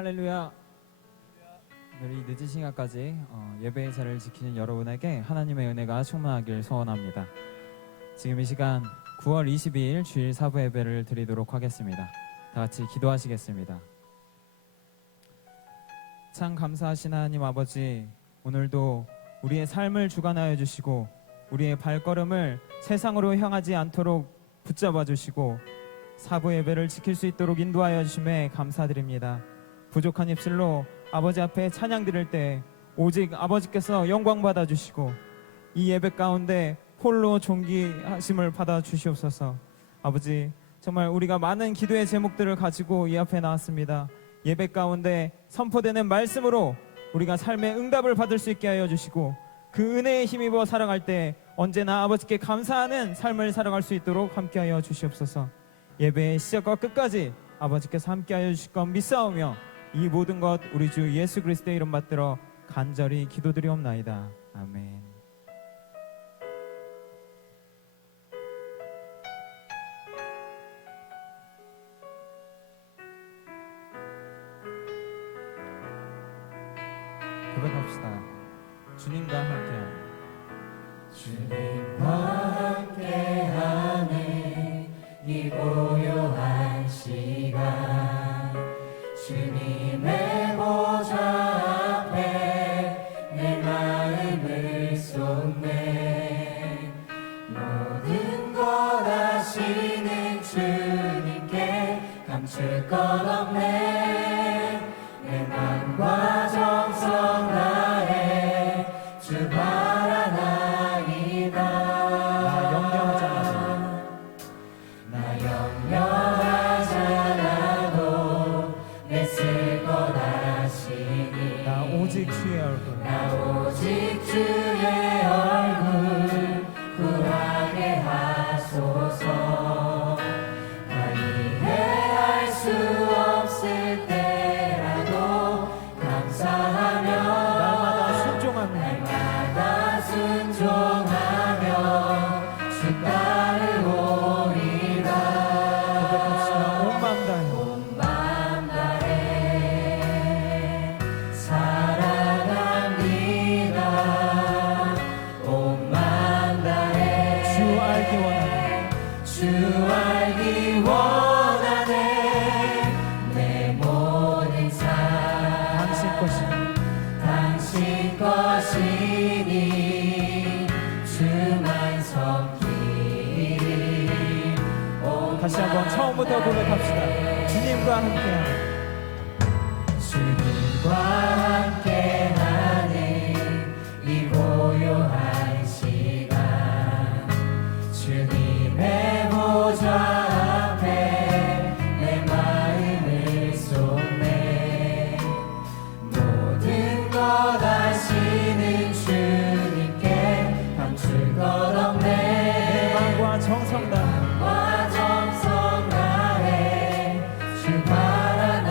할렐루야. 오늘 이 늦은 시간까지 예배의 자리를 지키는 여러분에게 하나님의 은혜가 충만하길 소원합니다. 지금 이 시간 9월 22일 주일 사부 예배를 드리도록 하겠습니다. 다 같이 기도하시겠습니다. 참 감사하신 하나님 아버지, 오늘도 우리의 삶을 주관하여 주시고 우리의 발걸음을 세상으로 향하지 않도록 붙잡아 주시고 사부 예배를 지킬 수 있도록 인도하여 주심에 감사드립니다. 부족한 입술로 아버지 앞에 찬양 드릴 때 오직 아버지께서 영광 받아 주시고 이 예배 가운데 홀로 존귀하심을 받아 주시옵소서. 아버지, 정말 우리가 많은 기도의 제목들을 가지고 이 앞에 나왔습니다. 예배 가운데 선포되는 말씀으로 우리가 삶의 응답을 받을 수 있게 하여 주시고 그 은혜에 힘입어 살아갈 때 언제나 아버지께 감사하는 삶을 살아갈 수 있도록 함께하여 주시옵소서. 예배의 시작과 끝까지 아버지께서 함께하여 주실 것 믿사오며 이 모든 것 우리 주 예수 그리스도의 이름 받들어 간절히 기도드리옵나이다. 아멘. 고백합시다. 주님과 함께하네. 주님과 함께하네. 이 고요한 시간 주님의 보좌 앞에 내 마음을 쏟네. 모든 것 아시는 주님께 감출 것 없네. 내 맘과 정성 다해 주 바라나이다. 나 영영하잖아도 애쓸 것 아시니. 나 오직 주의 얼굴, 나 오직 주의 얼굴 구하게 하소서. 나 이해할 수 없을 때라도 감사하며 날마다 순종하며 주 따르오리라. 온 마음 다해 사랑합니다. 온 마음 다해 주 알기 원하네. 주 알기 원하네. 내 모든 삶 당신 것이니 당신 것이니 주만 섬기리. 다시 한번 처음부터 고백합시다. 주님과 함께하네. 주님과 함께하는 이 고요한 시간 주님의 보좌 앞에 내 마음을 쏟네. 모든 것 아시는 주님께 감출 것 없네. 내 마음과 정성 다해 와 정성 다해 주 바라나.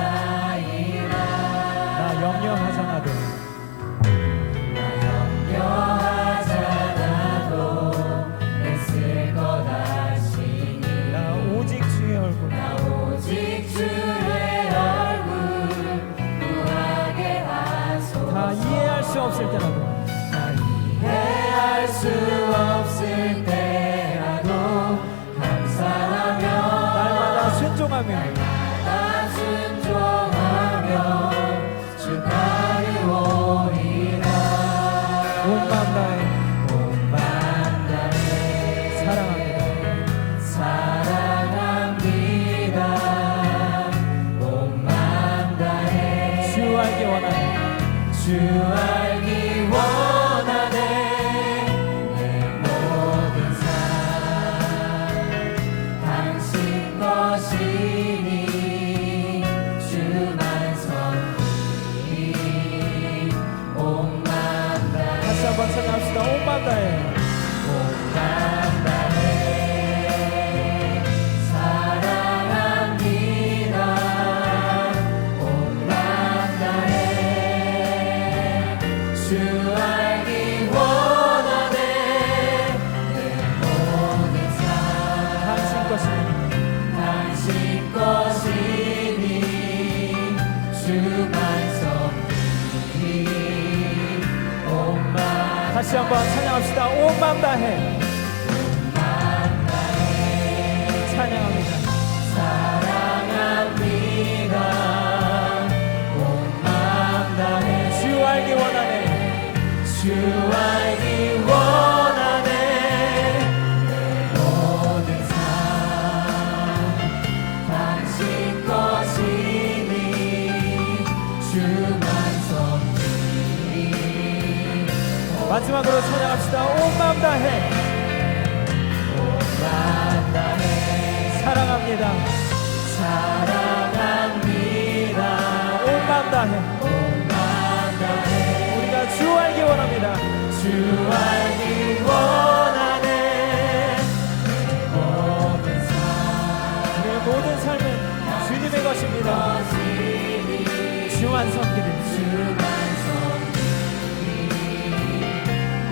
찬양합시다. 온 마음 다해. 찬양합니다. 사랑합니다. 온 마음 다해 주 알기 원하네. 주 알기 원하네. 내 모든 삶 당신 것이니 주만 섬기리. 마지막으로 찬양합시다. 온 마음 다해. 온 마음 다해 사랑합니다. 사랑합니다. 온 마음 다해. 온 마음 다해 우리가 주 알기 원합니다. 주 알기 원하네. 모든 삶 우리의 모든 삶은 주님의 것입니다. 주만 섬기리. 주만 섬기리.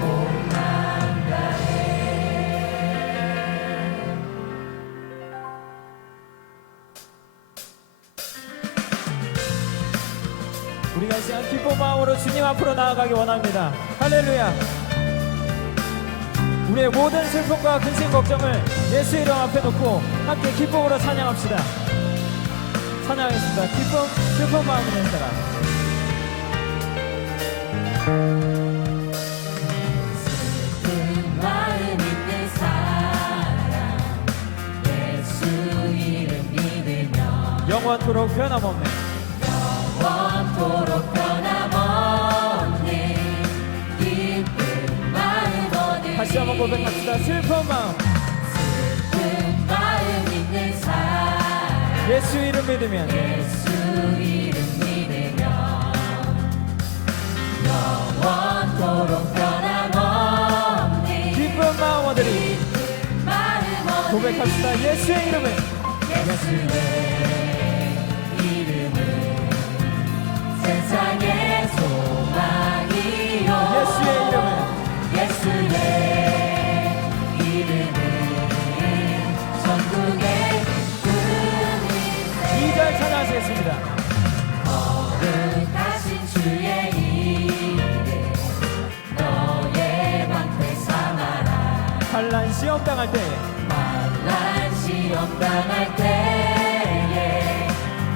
온 마음 다해. 우리가 이 시간 기쁜 마음으로 주님 앞으로 나아가기 원합니다. 할렐루야. 우리의 모든 슬픔과 근심 걱정을 예수 이름 앞에 놓고 함께 기쁨으로 찬양합시다. 찬양하겠습니다. 기쁨 슬픈 마음 있는 사람. 슬픈 마음 있는 사람 예수 이름 믿으며 영원토록 변함없네. 영원토록 변함없는 기쁜 마음 얻으리. 다시 한번 고백합시다. 슬픈 마음 슬픈 마음 있는 사람 예수 이름 믿으면 예수 이름 믿으며 영원토록 변함없는 기쁜 마음 얻으리. 마음 얻으리. 고백합시다. 예수의 이름을 예수의 이름은 세상의 소망이요. 예수의 이름을 예수의 이름은 천국의 기쁨이. 2절 찬양하시겠습니다. 거룩하신 주의 이름 너의 방패 삼아라. 환난 시험 당할 때 만난 시험 당할 때에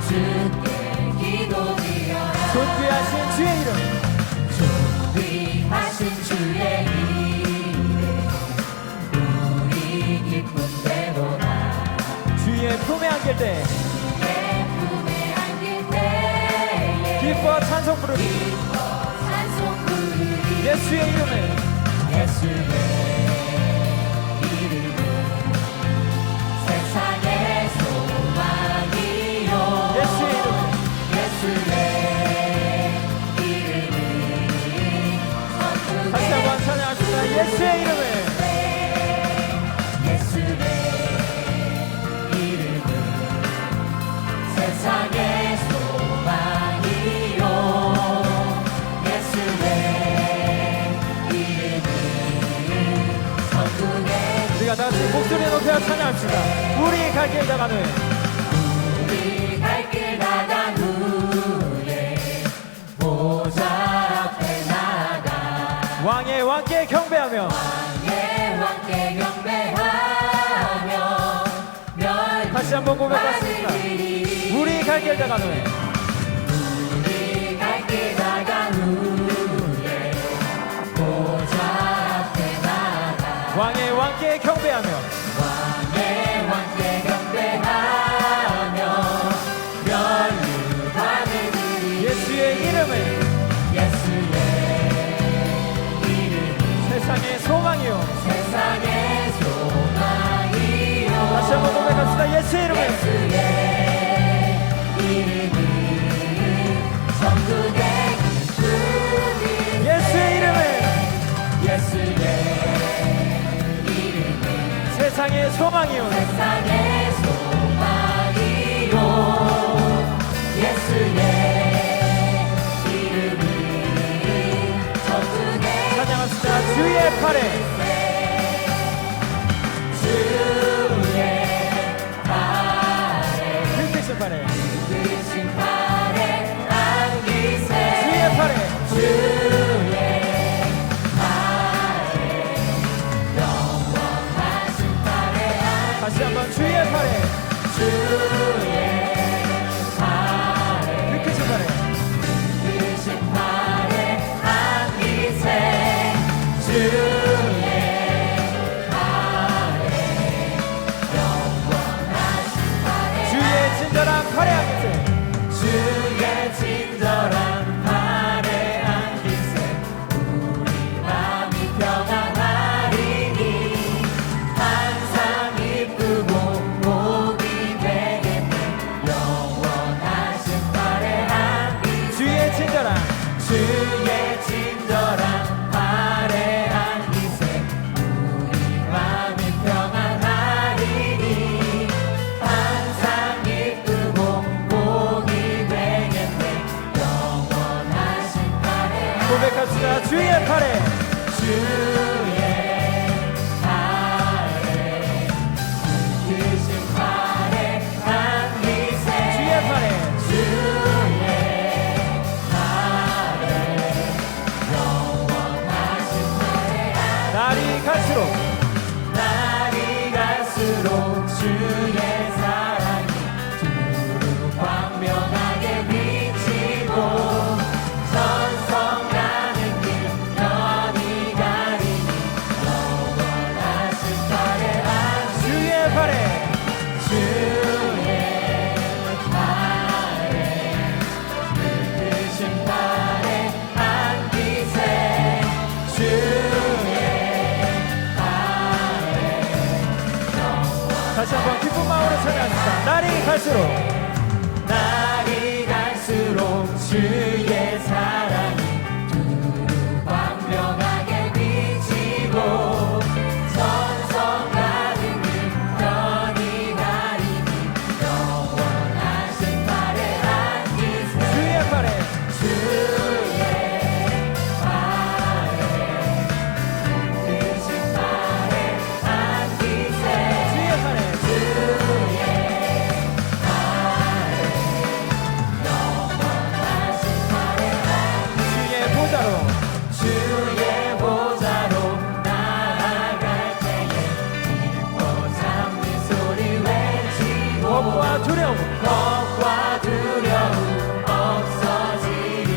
주께 기도 드려라. 존귀하신 주의 이름 존귀하신 주의 이름 우리 기쁨 되도다. 주의 품에 안길 때 내 품에 안길 때에 기뻐 찬송 부르리. 찬송 부르리. 예수의 이름을 예수의 이름은 세상의 소망이요. 예수의 이름을 예수의 이름은 다시 한번 찬양합시다. 예수의 이름을 예수의 이름은 세상의 소망이요. 예수의 이름은 천국의. 우리가 다 같이 목소리 높여 찬양합시다. 우리 갈 길 다간 후에 우리 갈 길 나간 후에 보좌 앞에 나가 왕의 왕께 경배하며 왕의 왕께 경배하며 다시 한번 고백하겠습니다. 우리 갈 길 다간 후에 우리 갈 길 나간 후에 보좌 앞에 나가 왕의 왕께 경배하며 왕의 왕께 경배하며 면류관을 드리. 예수의 이름을 예수의 이름은 세상의 소망이요. 세상의 소망이요. 다시 한번 고백합시다. 예수의 이름을 예수의 이름은 천국의 기쁨이. 예수의 이름을 예수의 이름은 세상의 소망이요. 세상의 소망이요. 예수의 이름은 천국의 찬양합시다. 주의 팔에 주의 팔에 큰 팔에 드신 팔에 안기세. 주의 팔에 주의 팔에 갈수록 날이 갈수록 주의 사랑이 두루 광명하게 비치고 전성 가는 길 편히 가리니 영원하신 팔에 안 주의 발에 크신 팔에 안기세 다시 한번 기쁜 마음으로 찬양합시다. 날이 갈수록 날이 갈수록 주의 사랑이 두루 광명하게 비치고 전성 가는 길 편히 가리니 영원하신 팔에 안기세 주의 발에 크신 팔에 안기세 주의 발에 주의 보좌로 주의 보좌로 나아갈 때에 기뻐 잠긴 소리 외치고 겁과 두려움 겁과 두려움 없어지니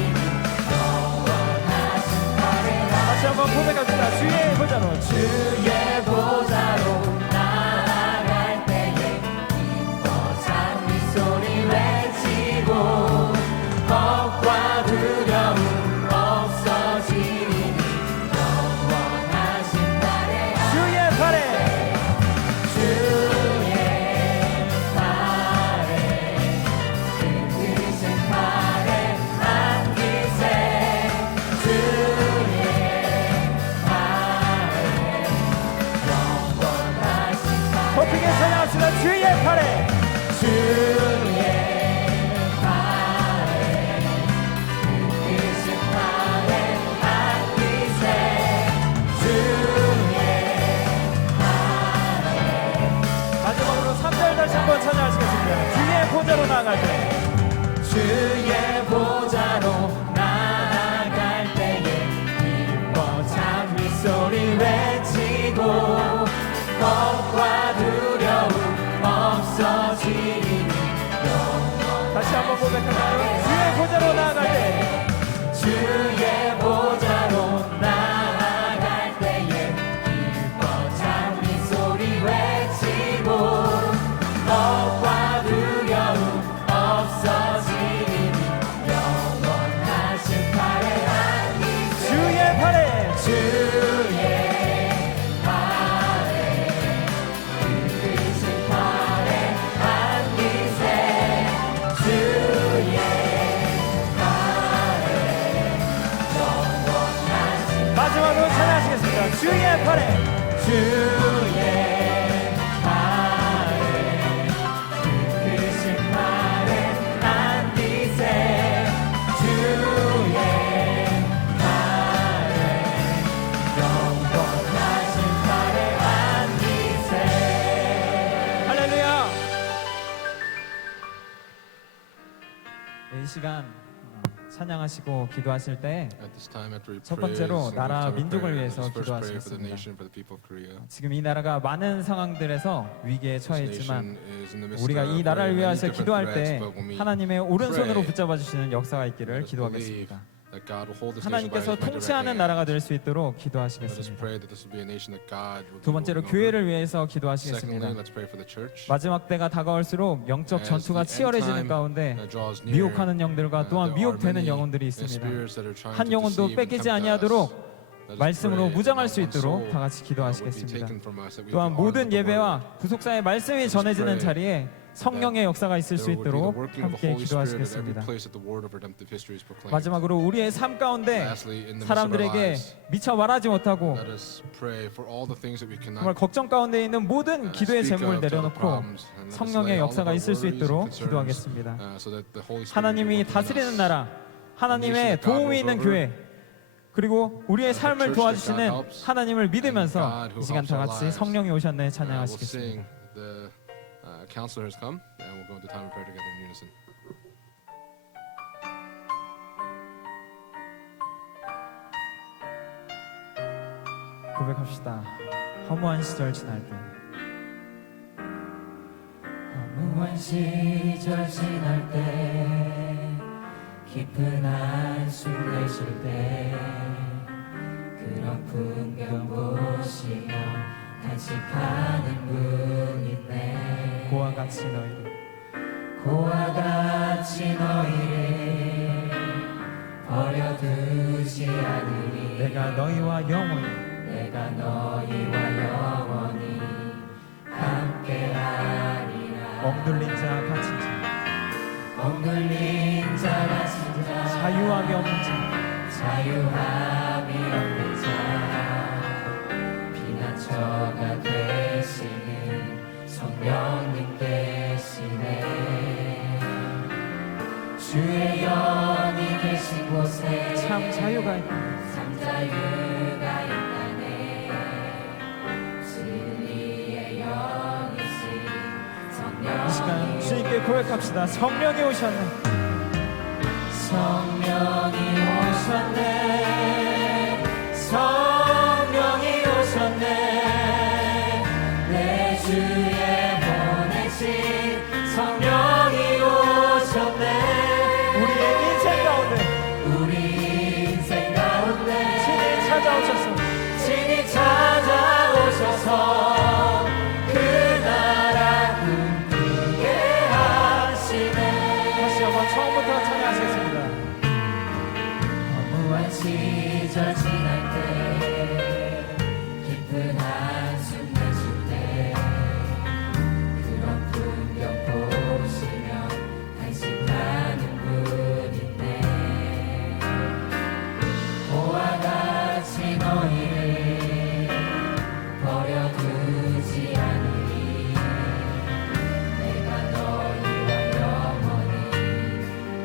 영원하신 팔에 다시 한번 고백합시다. 주의 보좌로 주의 보좌로 나아갈 때에 기뻐 잠긴 소리 외치고 겁과 두려움 없어지니 영원하신 팔에 주의 발에 크신 팔에 안기세 주의 영원하신 더 크게 찬양합시다. 주의 발에 크신 팔에 안기세 마지막으로 3절 다시 한번 찬양하시겠습니다. 주의 보좌로 나아갈 때 주의 보좌로 나아갈 때에 기뻐 잠긴 소리 외치고 겁과 두려움 없어지니 다시 한번 고백할까요? 주의 보좌로 나아갈 때 주의 보좌로 나아갈 때에 기뻐 잠긴 소리 외치고 겁과 두려움 없어지니 영원하신 팔에 안기세 주의 발에 크신 팔에 안기세 주의 마지막으로 찬양하시겠습니다. 주의 발에 크신 팔에 안기세 주의 영원하신 팔에 안기세 할렐루야. 이 시간 찬양하시고 기도하실 때 At this time, after we 첫 pray, 번째로 sing 나라 the time of 민족을 prayer, 위해서 let's first pray for the 기도하시겠습니다. nation, for the people of Korea. 지금 이 나라가 많은 상황들에서 위기에 This 처해있지만 nation is in the midst 우리가 of 이 나라를 many 위해서 different 기도할 threats, 때 but when we 하나님의 오른손으로 pray, 붙잡아 주시는 역사가 있기를 let us believe 기도하겠습니다. that God will hold this nation by 하나님께서 His right 통치하는 hand. 나라가 될 수 있도록 Let us 기도하시겠습니다. pray that this will be a nation that God will 두 be 번째로 ruling over. 교회를 위해서 Secondly, 기도하시겠습니다. let's pray for the church. 마지막 때가 다가올수록 영적 As 전투가 the end 치열해지는 time 가운데 draws near, 미혹하는 영들과 또한 there are 미혹되는 many 영혼들이 있습니다. spirits that are trying 한 to 영혼도 deceive and 뺏기지 tempt us. 아니하도록 Let us 말씀으로 pray 무장할 that 수 not one 있도록 soul 다 같이 would be 기도하시겠습니다. taken from us, that we 또한 would be armed 모든 with the word. 예배와 구속사의 말씀이 전해지는 자리에 성령의 역사가 있을 수 There would be the 있도록 working of the 함께 Holy Spirit at every 기도하시겠습니다. place that the word of redemptive history is proclaimed. 마지막으로 우리의 삶 가운데 Lastly, in the midst of our 사람들에게 lives, 미처 말하지 못하고 let us pray for all the things that we cannot 정말 걱정 가운데 있는 모든 기도의 speak 제목을 of, to the 내려놓고 problems, and let us 성령의 lay all of 역사가 our 있을 수 worries and 있도록 concerns, 기도하겠습니다. so that the Holy Spirit 하나님이 will work in 다스리는 us. 나라, 하나님의 도움이 있는 교회, 그리고 우리의 삶을 도와주시는 하나님을 믿으면서 이 시간 다 같이 성령이 오셨네 We'll 찬양하시겠습니다. sing. The counselor has come, and we'll go into time of prayer together in unison. 고백합시다. 허무한 시절 지날 때. 허무한 시절 지날 때 깊은 한숨 내쉴 때 그런 풍경 보시며 간직하는 분 있네. 고와 같이 너희를 고와 같이 너희를 버려두지 않으리. 내가 너희와 영원히 내가 너희와 영원히 함께하리라. 억눌린 자 갇힌 자 억눌린 자 갇힌 자 자유함이 없는 자 자유함이 없는 자 피난처가 되시는 성령님 계시네. 주의 영이 계신 곳에 참 자유가 있다. 참 자유가 있다네. 진리의 영이신 성령 이 시간 주님께 고백합시다. 성령이 오셨네. 성령이 오셨네. 성령이 오셨네. 내 주에 보내신 성령이 오셨네. 우리의 인생 가운데 우리 인생 가운데 친히 찾아오셔서 친히 찾아오셔서 그 나라 꿈꾸게 하시네. 다시 한번 처음부터 찬양하시겠습니다. 허무한 시절 지날 때 깊은 한숨 내쉴 때 그런 풍경 보시며 간직하는 분 있네. 고와 같이 너희를 버려두지 않으리. 내가 너희와 영원히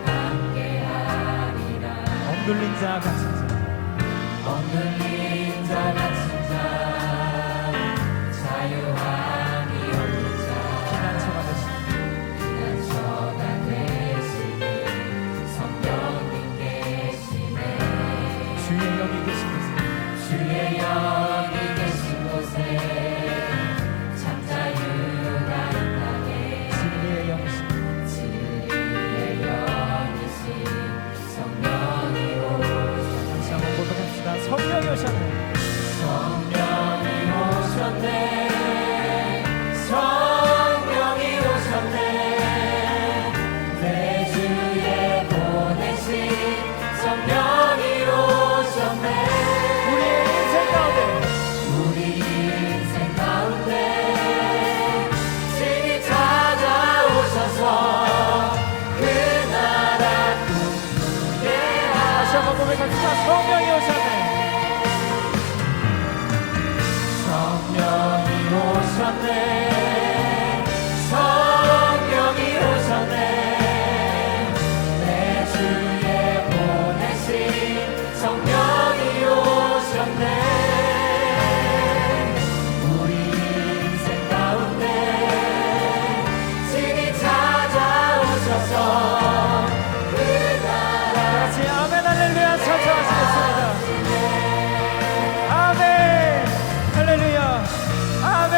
함께하리라. 억눌린 자 갇힌 자 억눌린 자 갇힌 자 자유함이 없는 자 피난처가 되신 피난처가 되시니 성령님 계시네. 주의 영이 계신 곳에 주의 영이 계신 곳에 참 자유가 있다네. 진리의 영이신 진리의 영이신 성령이 오셨네. 다시 한번 고백합시다. 성령이 오셨네. 성령이 오셨네. 성령이 오셨네. 내 주에 보내신 성령이 오셨네. 우리의 인생 가운데 우리 인생 가운데 친히 찾아오셔서 그 나라 꿈꾸게 다시 한번 고백합시다. 성령이 오셨네. 성령이 오셨네. 성령이 오셨네. 내 주에 보내신 성령이 오셨네. 우리 인생 가운데 친히 찾아오셔서 그 나라 같이 아멘 할렐루야 찬송하시겠습니다. 아멘 할렐루야 아멘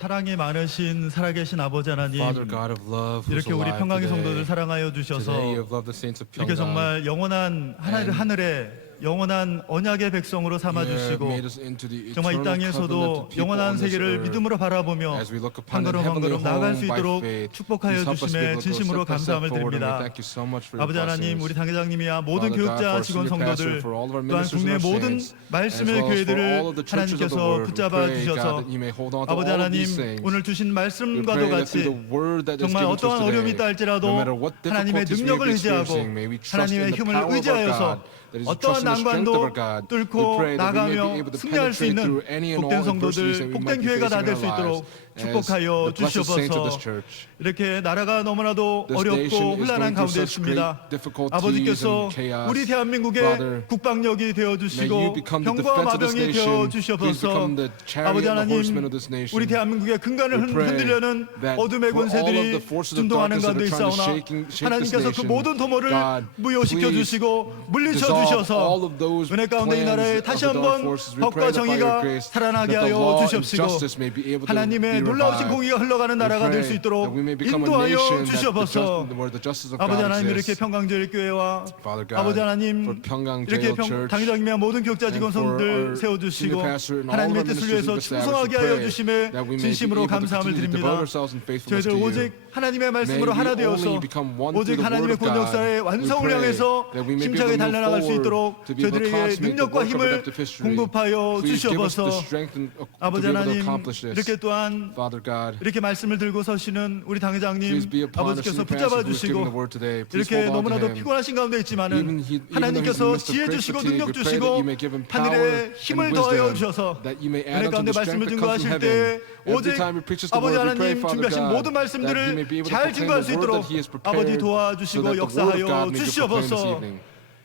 사랑이 많으신 살아계신 아버지 하나님, Father God of love, who's 이렇게 우리 alive 평강의 today. 성도들 사랑하여 주셔서 Today you have loved the saints of 이렇게 Pyongyang. 정말 영원한 하늘에 영원한 언약의 백성으로 삼아 You have 주시고 made us into the 정말 이 eternal 땅에서도 covenant people 영원한 on this 세계를 earth. 믿음으로 바라보며 As we look 한 upon 걸음 the 한 heavenly 걸음 나아갈 수 home by 있도록 faith, 축복하여 please help us be 주심에 able to 진심으로 step by step 감사함을 forward, and we 드립니다. thank you so much for your 아버지 하나님, blessings. 우리 당회장님이야 모든 Father God, 교육자, for 직원, senior pastor, 성도들, for all of our 또한 ministers 국내 and our 모든 saints, as 말씀의 well as for 교회들을 all of the churches of the 하나님께서 word, we 붙잡아 pray, God, 주셔서 that you may hold on to 아버지 all of 하나님, these things. 오늘 주신 We 말씀과도 pray that 같이 through the word that is 정말 given to us 어떠한 어려움이 today, 있다 할지라도 no matter what 하나님의 difficulties we 능력을 may be 의지하고 experiencing, may we trust in 하나님의 the 힘을 power of our 의지하여서 God, that is 어떠한 trust in the strength of our 난관도 God. We 뚫고 pray that we may be 나가며 able to 승리할 수 penetrate 있는 through any and 복된 all adversities that 성도들, we 복된 might be 교회가 다 facing 될 in 수 our 있도록 lives as 축복하여 the blessed saints of 주시옵소서. this church. 이렇게 나라가 너무나도 This 어렵고 nation is 혼란한 going through 가운데 such great 있습니다. difficulties 아버지께서 and chaos. 우리 대한민국의 Father, 국방력이 되어 May you 주시고 become the 병과 defense of this 마병이 되어 nation. Please 주시옵소서. become the 아버지 chariot and the 하나님, horsemen of this nation. 우리 대한민국의 근간을 We pray 흔들려는 that 어둠의 for all of 권세들이 the forces of 준동하는 darkness that 가운데 are trying to 있사오나 shake 하나님께서 this 그 nation, 모든 도모를 God, 무효시켜 please 주시고 물리쳐 dissolve all 주셔서 of those 은혜 가운데 이 plans 나라에 of 다시 the dark 한번 forces. We 법과 pray that by your 정의가 grace 살아나게 that the 하여 law and 주시옵시고 justice may be able to 하나님의 be 놀라우신 revived. 공의가 흘러가는 We 나라가 될 수 pray 있도록 that we may become a 인도하여 nation 주시옵소서. where the justice of 아버지 God 하나님, 이렇게 exists. 평강제일교회와 Father God, 아버지 for 하나님, Pyongyang 이렇게 Jail Church, 당회장님의 모든 교육자 and 직원 for 성들 our 세워주시고 senior pastor and all of 하나님의 our 뜻을 ministers 위해서 we've established, 충성하게 we 하여 pray 주심에 that we may be 진심으로 able to 감사함을 continue to 드립니다. devote ourselves in faithfulness 저희들 to you. 오직 하나님의 말씀으로 May we 하나 되어서 only become one 오직 through the 하나님의 word of God. 군역사의 We 완성을 pray 향해서 that we may be 힘차게 able to move 달려나갈 수 forward 있도록 to be able to 저희들에게 consummate the 능력과 work of 힘을 redemptive history. 공급하여 Please give us the 주시옵소서. strength to 아버지 be able to 하나님, accomplish this. 이렇게 또한 Father God, 이렇게 말씀을 들고 서시는 우리 please 당회장님 be upon us, 아버지께서 senior 붙잡아 pastor who is giving 주시고 the word today. Please 이렇게 hold on to 너무나도 him. 피곤하신 가운데 있지만은 Even though he's in 하나님께서 the midst of 지혜 great 주시고 fatigue, 능력 we pray 주시고 that you may give him power 하늘의 and 힘을 더하여 wisdom, 주셔서 that you may 은혜 add unto 가운데 the 말씀을 strength that comes 증거하실 from 때 heaven. Every 오직 time he preaches the 아버지 word, we pray, 하나님 Father 준비하신 God, 모든 that he 말씀들을 may be able to 잘 proclaim 증거할 수 the word 있도록 that he has 아버지 prepared, so 도와주시고 that the word of 역사하여 God may be proclaimed this 주시옵소서. evening.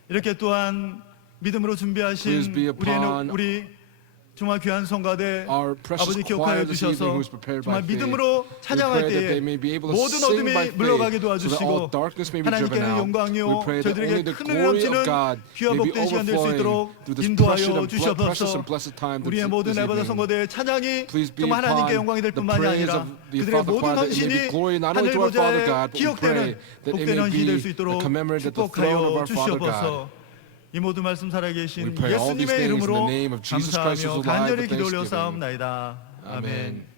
이렇게 또한 믿음으로 Please 준비하신 be upon 우리 정말 귀한 성가대 Our precious 아버지 choir 기억하여 this evening, 주셔서 who is prepared by 정말 faith. 믿음으로 We 찬양할 pray that 때에 they may be able to 모든 sing 어둠이 by 물러가게 faith, so that all 도와주시고 darkness may be driven 하나님께는 out. 영광이요 We pray that only 저희들에게 the 큰 glory 은혜 of 넘치는 God 귀와 may be 복된 시간 될 수 overflowing 있도록 through this 인도하여 precious and 주시옵소서. blessed time 우리의 this 모든 에버더 evening. 성도대의 찬양이 Please be 정말 하나님께 upon 영광이 될 the 뿐만이 praise 아니라 of the 그들의 Father 모든 choir, that it may 헌신이 be glory not only 하늘 to our Father 보좌에 God, but we 기억되는 pray that it 복된 may 헌신이 be 될 수 a 있도록 commemoration at the throne of 축복하여 our Father God. 주시옵소서. 이 모든 말씀 We 살아계신 pray all these 예수님의 things in the 이름으로 name of Jesus Christ, who 감사하며 is alive, 간절히 with 기도 올려 thanksgiving. 싸움나이다. Amen. 아멘.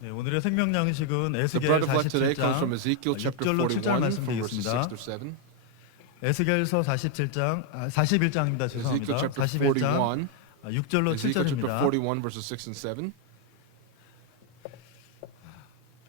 네, 오늘의 생명 양식은 The 에스겔 bread of life today comes from 47장 Ezekiel chapter 6절로 7절 41, 말씀 from verses 6 드리겠습니다. through 7. 에스겔서 47장 41장입니다. Ezekiel 죄송합니다. chapter 41장 41, 6절로 Ezekiel chapter 7절입니다. 41, verses 6 and 7.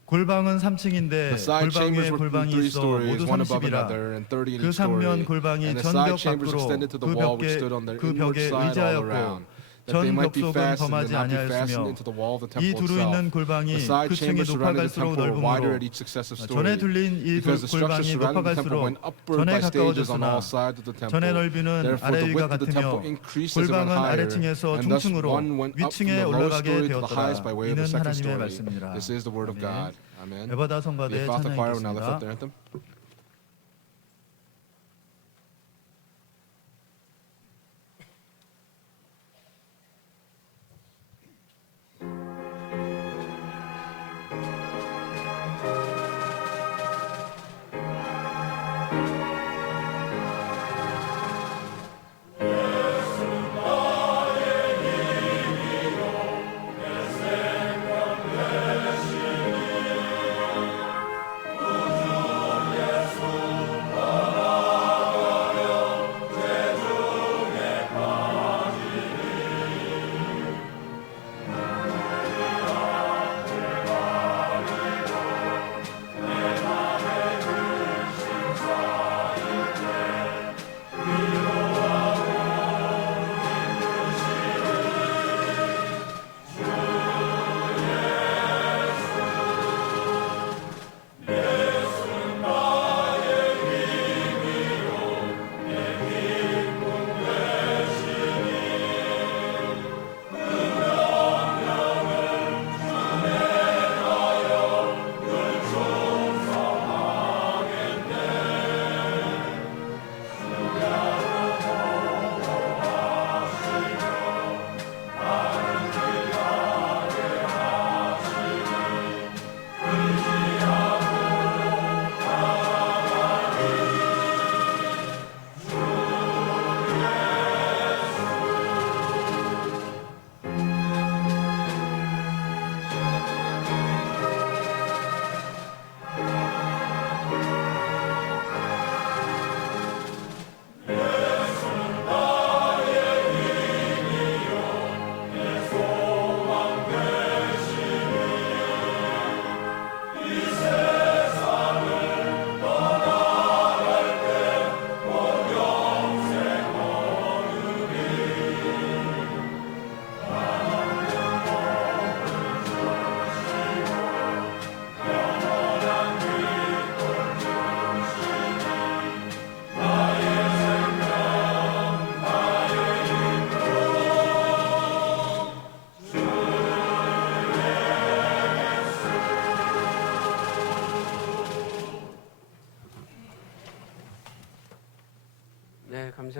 골방은 3층인데 The side 골방 chambers 위에 were 골방이 three 있어 stories, 모두 one above 30이라 another, and 30 in 그 each story. 3면 골방이 And the 전 side 벽 chambers 밖으로 extended to the 그 wall which 벽에 stood on their 그 inward 벽에 side all 의지하였고 around, that 전 they might be 벽속은 fastened 범하지 and not be fastened 아니하였으며 into the wall of the 이 temple 두루 itself. 있는 골방이 The side 그 층이 chambers surrounding the 높아갈수록 temple were wider 넓음으로 at each successive 전에 story. 둘린 이 Because the structure 골방이 surrounding the temple 높아갈수록 went upward 전에 by stages on 가까워졌으나 all sides of the temple. 전의 넓이는 Therefore, 아래 the 위가 width of the 같으며 temple increased as it went 골방은 higher, 아래층에서 and thus 중층으로 one went up from 위층에 the lowest 올라가게 story to the 되었더라. highest by way of the 이는 second 하나님의 story. 말씀이라. This is the word of 아멘. God. Amen. 에바다 The 성가대 Ephatha choir will now lift up 찬양하겠습니다. their anthem. 우주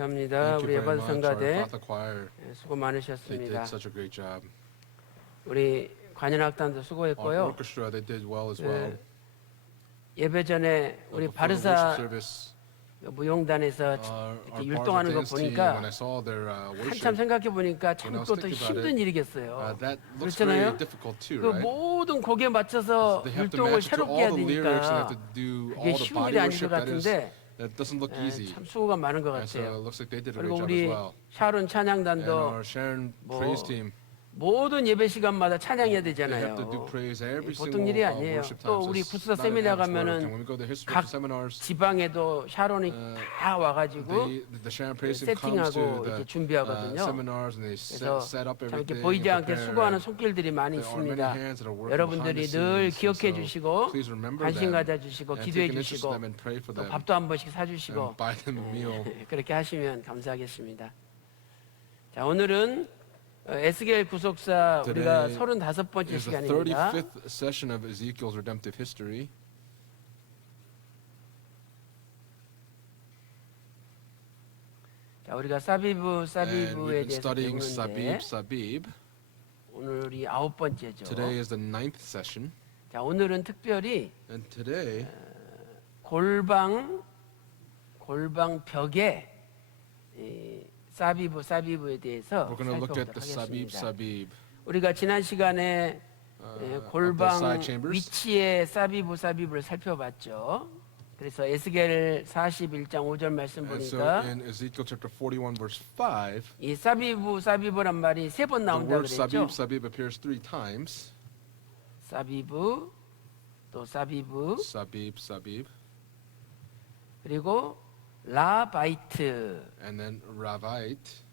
감사합니다. Thank 우리 you very 예반 much. Our 성가대 Father Choir, 수고 they 많으셨습니다. did such a great job. 우리 관현악단도 Our 수고했고요. orchestra, they did well as well. 예배 전에 우리 Before the worship 바르사 service, 무용단에서 our 이렇게 율동하는 거 dance team, 보니까 when I saw their 한참 worship, 생각해 보니까 참 when I was 그것도 thinking about 힘든 it, 일이겠어요. that looks 그렇잖아요. very difficult too, 그 right? 모든 곡에 맞춰서 They have to 율동을 match it to 새롭게 all 해야 the lyrics and 되니까 have to do 그게 all the 쉬운 body 일이 아닌 것 worship. 같은데 That doesn't look easy. 참 수고가 많은 것 And so it 같아요. looks like they did a 그리고 great job as 우리 well. 샤론 And 찬양단도 our Sharon 뭐 praise team, 모든 예배 시간마다 찬양해야 they have to 되잖아요. do praise every 보통 single 일이 아니에요. worship 또 time. 우리 So it's 구스사 not an 세미나 average work. 가면은 And when we go to history 각 seminars, 지방에도 샤론이 다 와가지고 the Sharon praise team comes to 세팅하고 the 이렇게 준비하거든요. seminars and they 그래서 set up 참 이렇게 everything. 보이지 않게 prepare. 수고하는 손길들이 많이 There are many 있습니다. hands that are working behind 여러분들이 the 늘 scenes. 기억해 And so 주시고 please remember 관심 them 가져주시고 and 기도해 take an interest 주시고 in them and pray for 또 them 밥도 한 번씩 사주시고 and buy them a meal. 그렇게 하시면 감사하겠습니다. 자, 오늘은 에스겔 구속사 우리가 Today 35번째 is the 시간입니다. 35th session of Ezekiel's redemptive history. 자, 우리가 And we've 사비브에 been 대해서 studying 배우는데 Sabib. 오늘이 9번째죠. Today is the 9th session. 자, 오늘은 특별히 And today 골방 벽에 이 사비브에 대해서 we're going to look at 살펴보도록 the 하겠습니다. Sabib. 우리가 지난 시간에 of the 골방 side chambers. 위치에 사비브를 살펴봤죠. 그래서 에스겔 41장 5절 말씀 And so 보니까 in Ezekiel chapter 41 verse 5, 이 사비브란 말이 세 번 the 나온다 word 그랬죠. Sabib appears 3 times. 사비브 또 사비브 Sabib, 그리고 라바이트. and then Ravite.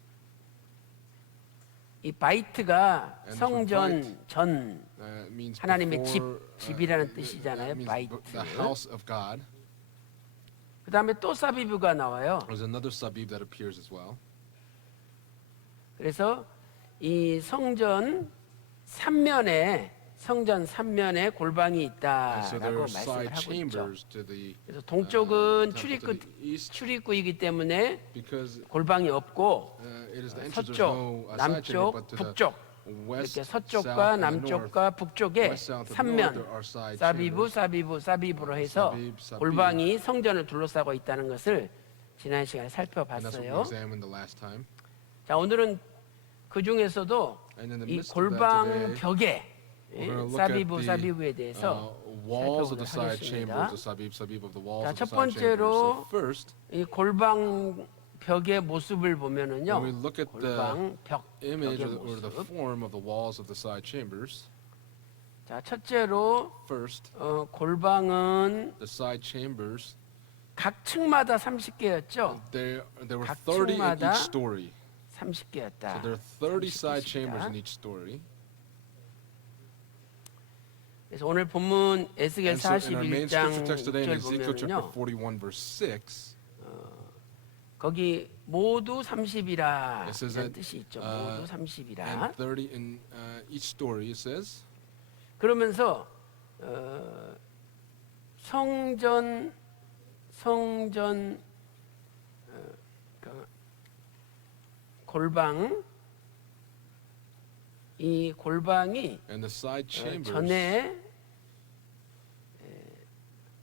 이 바이트가 And 성전 Ravite. 전 Means 하나님의 before, 집이라는 that 뜻이잖아요. means 바이트. the house of God. 그다음에 또 사비브가 나와요. There's another Sabib that appears as well. 그래서 이 성전 3면에 골방이 And so there 있다라고 are 말씀을 side 하고 있죠. chambers to the 그래서 동쪽은 temple to the east 출입구이기 때문에 because 골방이 없고 it is the entrance. There's 서쪽, no side chamber, 남쪽, but to the 북쪽 west, 이렇게 south, 서쪽과 and north. 남쪽과 북쪽에 West, south, and north, 3면 there are side 사비브 chambers. 사비브로 해서 사비브. 골방이 성전을 둘러싸고 있다는 것을 지난 시간에 And that's what we 살펴봤어요. examined the last time. 자, 오늘은 그 중에서도 And in the 이 midst of that 골방 today, 벽에 we're going to look at 사비브에 대해서 walls of the 살펴보도록 side chambers, 하겠습니다. the Sabib of the walls 자, of the 첫 side chambers. 번째로 So first, 이 골방 벽의 모습을 보면은요. when we look at the 골방 벽 image 벽의 or the 모습. form of the walls of the side chambers, 자, 첫째로 first, 골방은 the side chambers, 각 층마다 30개였죠. there were 각 30 in 층마다 each story. 30개였다. So there are 30 side 30 chambers 개씩이다. in each story. 그래서 오늘 본문 에스겔 And so in our main 41장 scripture text today in 6절 Ezekiel chapter 보면은요. 41 verse 6, 거기 모두 30이라 It says 이런 that, 뜻이 있죠. uh, 모두 30이라. and 30 in each story it says. 그러면서 성전 그 골방 이 골방이 And the side chambers, 전에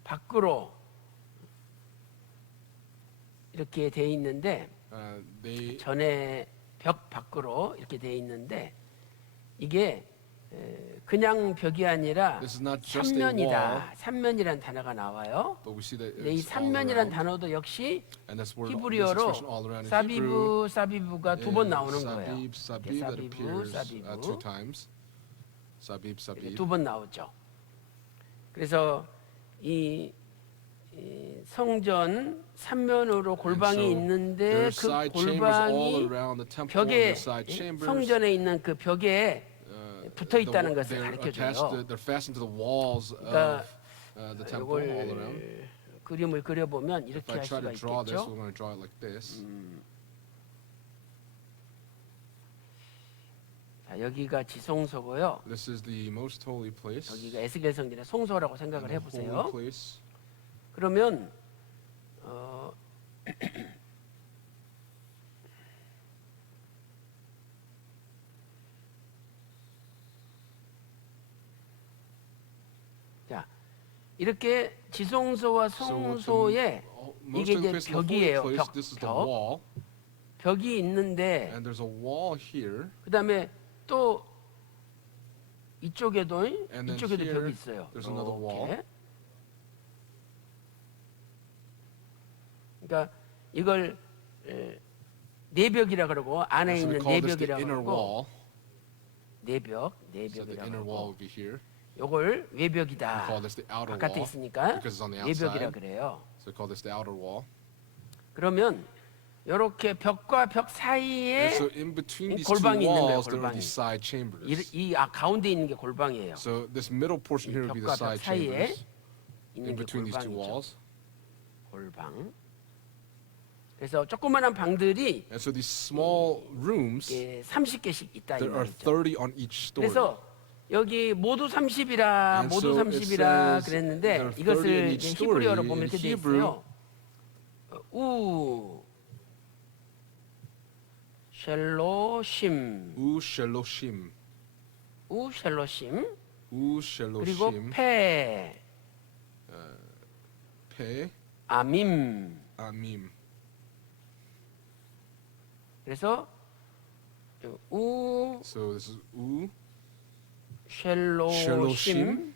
밖으로 이렇게 돼 있는데 they 전에 벽 밖으로 이렇게 돼 있는데 이게 그냥 벽이 아니라 this is not just a wall, 삼면이다. 삼면이라는 단어가 나와요. but we see that 근데 이 it's all 삼면이라는 around. 단어도 역시 And that's where this 히브리어로 expression all around in Hebrew 사비브가 두 번 is 나오는 거예요. Sabib, that appears two times. Sabib. 두 번 나오죠. 그래서 이 성전 삼면으로 골방이 And so 있는데 there are 그 side chambers all 골방이 around the temple and 벽에 the side chambers. 성전에 있는 그 벽에 붙어 있다는 것을 they're 가르쳐줘요. they're fastened to the walls 그러니까 of the temple all around. 이걸 그림을 그려보면 If 이렇게 I 할 try 수가 to draw this, 있겠죠. we're going to draw it like this. 자, 여기가 지성소고요. This is the most holy place. 여기가 에스겔 성전의 송소라고 생각을 and the holy 해보세요. place. 그러면 이렇게 지성소와 성소에 most 이게 of the 이제 place in the holy 벽이에요. place, this is the 벽. wall, 벽이 있는데 and there's a wall here, 그다음에 또 이쪽에도 And then 이쪽에도 here, 벽이 있어요. there's another wall. 이렇게. 그러니까 이걸 내벽이라 그러고 안에 so we 있는 call this the 내벽이라 inner 그러고 wall. 내벽, So the 내벽이라 inner 그러고 wall would be here. 요걸 We 외벽이다. call this the outer 바깥에 wall 있으니까 because it's on the 내벽이라 outside. 그래요. So we call this the outer wall. 그러면 이렇게 벽과 벽 And 사이에 so in between 이 these two 골방이 있는 거예요, walls, there are 골방이. these side chambers. 이 가운데 있는 게 골방이에요. So this middle portion here would be the 벽과 벽 side 사이에 chambers 있는 in 게 between these two 골방이죠. walls. 골방. 그래서 조그마한 방들이 And so these small rooms, 30개씩 있다 이 there are 말이죠. 30 on each story. 그래서 여기 모두 30이라 And 모두 so it 30이라 says 그랬는데 there are 30 in 이것을 each 이제 story. 히브리어로 보면 In 이렇게 돼 Hebrew, 있어요. 우 셸로심 U Sheloshim. 우 셸로심 U 그리고 Sheloshim. 페 Pe 아밈 Amim. 그래서 우 So this is U 셸로심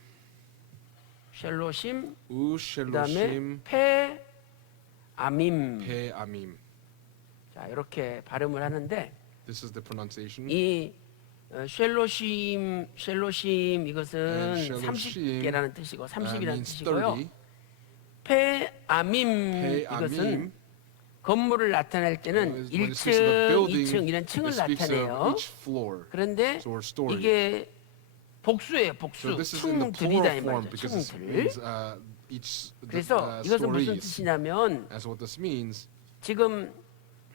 셸로심 U 그다음에 Sheloshim. 페 아밈 Pe Amim. 자 이렇게 발음을 하는데 This is the pronunciation. 이 셸로심 이것은 셸로심, 30개라는 뜻이고 30이라는 means 뜻이고요. 30. 페아밈 Pe 이것은 Amim. 건물을 나타낼 때는 When it 1층, speaks of the building, 2층 이런 층을 it speaks of 나타내요. each floor. 그런데 So or story. 이게 복수예요, So 복수. this is in the 층들이다 이 plural form 말이죠. because it 층들. means each 그래서 이것은 무슨 stories. 뜻이냐면 And so what this means, 지금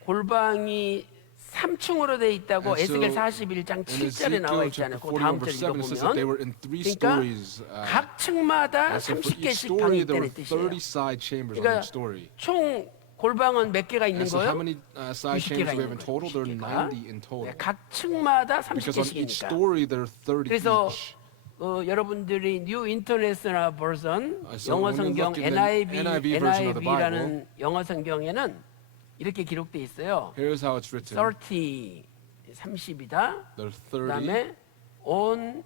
골방이 3층으로 돼 있다고 And so 에스겔 41장 in 7절에 나와 Ezekiel 있잖아요. chapter 그 41 다음 절 verse 7, it says that they 읽어보면 were in 3 그러니까 stories. 각 층마다 And so for each 30개씩 방이 story, there 있다는 were 뜻이에요. 30 side chambers on 그러니까 each story. 총 골방은 몇 개가 있는 And so how 거예요? many side 90개가 chambers do we 있는 have in 거예요. total? There are 90개가. 90 in total. 각 층마다 Because on each 30개씩이니까. story, there are 30 그래서 each. 여러분들이 뉴 인터내셔널 버전 So 영어 when you 성경 look in the NIV version of the NIV라는 영어 성경에는 이렇게 기록돼 있어요. Here's how it's written. 30이다. There are 30 그다음에 on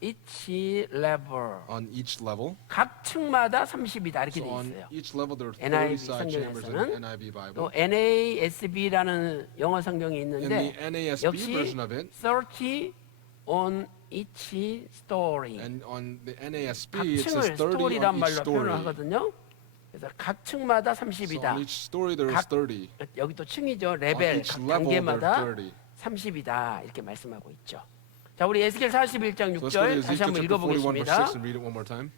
each level on each level. 각 층마다 30이다 이렇게 So 돼 on 있어요. each level, there are 30 NIV side chambers in the 성경에서는 NIV Bible. 또 NASB라는 영어 성경이 In 있는데 the NASB 역시 version of it, 30 on each story and on the 각 NASB, it says 층을 30 on 스토리란 each 말로 story. 표현을 하거든요. 그래서 각 층마다 So 30이다. on each story, there is 각 30. 여기 또 층이죠. On 레벨 each 각 level, there 단계마다 are 30. 30이다 이렇게 말씀하고 있죠. 자, 우리 에스겔 41장 So let's go to 6절 다시 Ezekiel 한번 chapter 41 verse 읽어보겠습니다. 6 and read it one more time.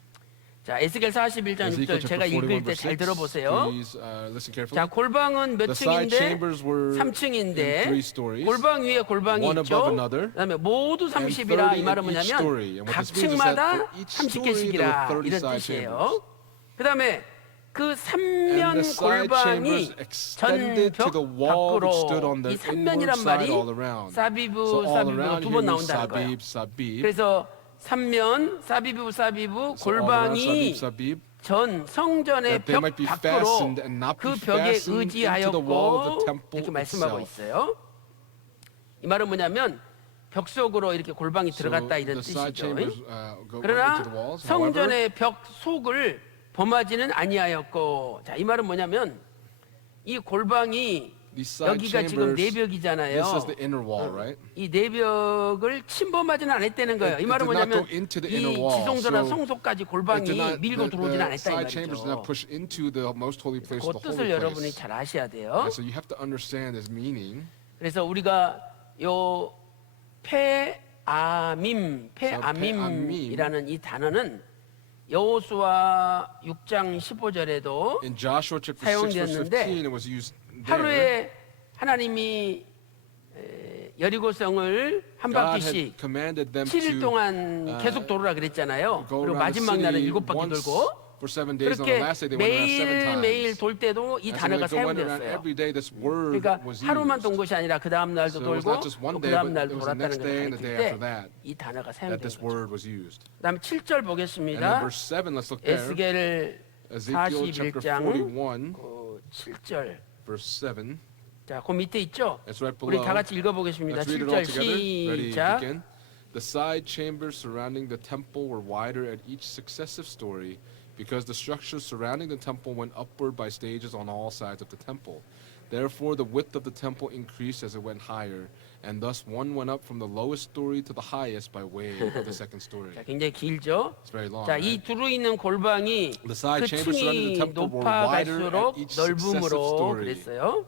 자, 에스겔 41장 Ezekiel 6절 제가 chapter 41 읽을 때 verse 잘 6. 들어보세요. Please listen carefully. 자, 골방은 몇 The side 층인데? chambers were in 3층인데 3 stories. 골방 위에 골방이 one 있죠. above another, 그다음에 모두 and 30이라 30 이 말은 in each story. 뭐냐면 And what 각 this means is that 층마다 for each story, there30개씩이라 were 30 이런 side 뜻이에요. chambers. 그다음에 그 And 삼면 the side 골방이 chambers extended to 전벽 the wall which stood 밖으로 on the 이 inward 삼면이란 side 말이 all around. 사비브 So all 사비브가 around 두 here 번 means 나온다는 거예요. sabib, sabib. 그래서 삼면 사비브 So all around 골방이 sabib, sabib. 전 성전의 That they 벽 might be 밖으로 fastened and not 그 be 벽에 fastened into the wall of the 의지하였고 temple 이렇게 말씀하고 itself. 있어요. 이 말은 뭐냐면 벽 속으로 이렇게 골방이 So 들어갔다 이런 the side 뜻이죠. chambers go 그러나 into the walls. However, 성전의 벽 속을 범하지는 아니하였고, 자, 이 말은 뭐냐면 이 골방이 these side 여기가 지금 chambers, 내벽이잖아요. this is the inner wall, right? 이 내벽을 침범하지는 않았다는 거예요. 이 It 말은 did not 뭐냐면 go into the 이 inner wall. 지성소나 So 성소까지 It 골방이 did not, 밀고 들어오지는 the 않았다 이 side chambers did not 말이죠. push into the most holy place, 그 the holy 뜻을 여러분이 place. 잘 아셔야 돼요. And so you have to understand this meaning. 그래서 우리가 요 페아밈이라는 이 단어는 여호수아 6장 15절에도 In Joshua chapter 6 verse 15, it was used there. 하루에 하나님이 여리고성을 한 God 바퀴씩 had commanded them 7일 to 동안 계속 돌으라 그랬잖아요. go 그리고 around the 마지막 날은 city 7바퀴 once 돌고 For 7 days. On the 그렇게 last day, they went around 7 매일 times. 돌 때도 이 And so 단어가 they went around 사용되었어요. every day. This word 그러니까 was 하루만 돈 used. 것이 아니라 그 다음 날도 So it was 돌고 not just one 또 그 day, 다음 but 날도 it was the 돌았다는 next 것을 day and the day 가리킬 after that 때 이 단어가 that 사용된 this 거죠. word was used. 그다음에 7절 And then 보겠습니다. verse 7, let's look there. 에스겔 Ezekiel chapter 41장 41, 7절. verse 7. 자, 그 밑에 있죠? It's right 우리 below. 다 같이 읽어보겠습니다. Let's read it all 7절 together. Ready, 시작. begin. The side chambers surrounding the temple were wider at each successive story because the structures surrounding the temple went upward by stages on all sides of the temple. Therefore, the width of the temple increased as it went higher, and thus one went up from the lowest story to the highest by way of the second story. 자, 굉장히 길죠? It's very long. 자, Right? 이 두루 있는 골방이 The side 그 chambers surrounding the 층이 temple were wider 높아갈수록 at each successive 넓음으로 story. 그랬어요.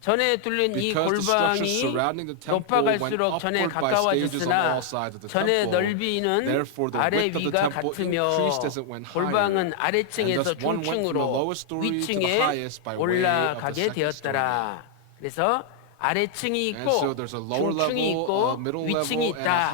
전에 둘린 이 Because the structures 골방이 surrounding the temple went 높아갈수록 전에 upward by stages on all 가까워졌으나 sides of the 전의 temple. 넓이는 Therefore, the 아래 width of the 위가 temple 같으며 increased as it went higher. 골방은 And 아래층에서 thus one went from the 중층으로 lowest story to the 위층에 highest by way of the 올라가게 second 되었더라. 그래서 아래층이 And 있고 so there's a lower 중층이 level, 있고 a middle 위층이 level, and a 있다.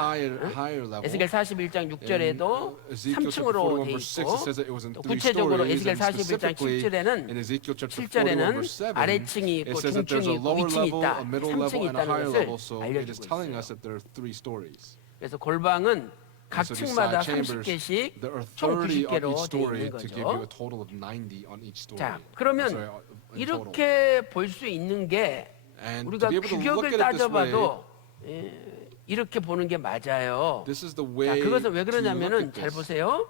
higher level. 에스겔 41장 6절에도 In Ezekiel chapter 41 3층으로 돼 verse 6 있고 it says that it was in 또 3 구체적으로 stories, 에스겔 and 41장 specifically 7절에는 in Ezekiel chapter 41 7절에는 verse 7 아래층이 it 있고 says that there's 중층이 a 있고 lower 위층이 level, 있다. a middle level, 3층이 and a 있다는 higher 것을 level. So it is 알려주고 telling 있어요. us that there are 3 stories. 그래서 골방은 각 And so these 층마다 side chambers, 30개씩 there are 총 30 on 90개로 each 되어 story 있는 to give you a 거죠. total of 90 on each story. 자, 그러면 Sorry, in total. 이렇게 볼 수 있는 게 And to 우리가 be able to look 규격을 at it this way, 따져봐도 이렇게 보는 게 맞아요. this is the 자, way 그것은 왜 to look 그러냐면은 at 잘 this. 보세요.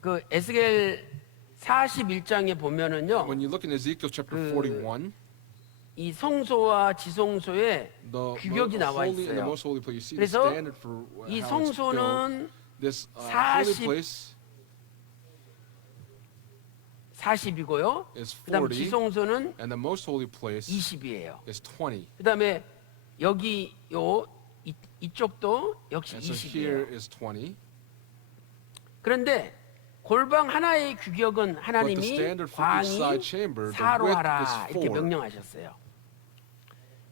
그 에스겔 41장에 보면은요. When you look in Ezekiel chapter 그 41, 이 성소와 지성소에 the 규격이 나와 holy and the 있어요. most holy place, you see the 그래서 standard for 이 how it's built. 성소는 This holy 40 place 40이고요. is 그다음 40, 지성소는 and the most holy place 20이에요. is 20. 그다음에 여기 이쪽도 역시 And so here 20이에요. is 20. 그런데 골방 하나의 규격은 But the 하나님이 standard for each 광이 side chamber, the 4로 width 하라 is 이렇게 4. 명령하셨어요.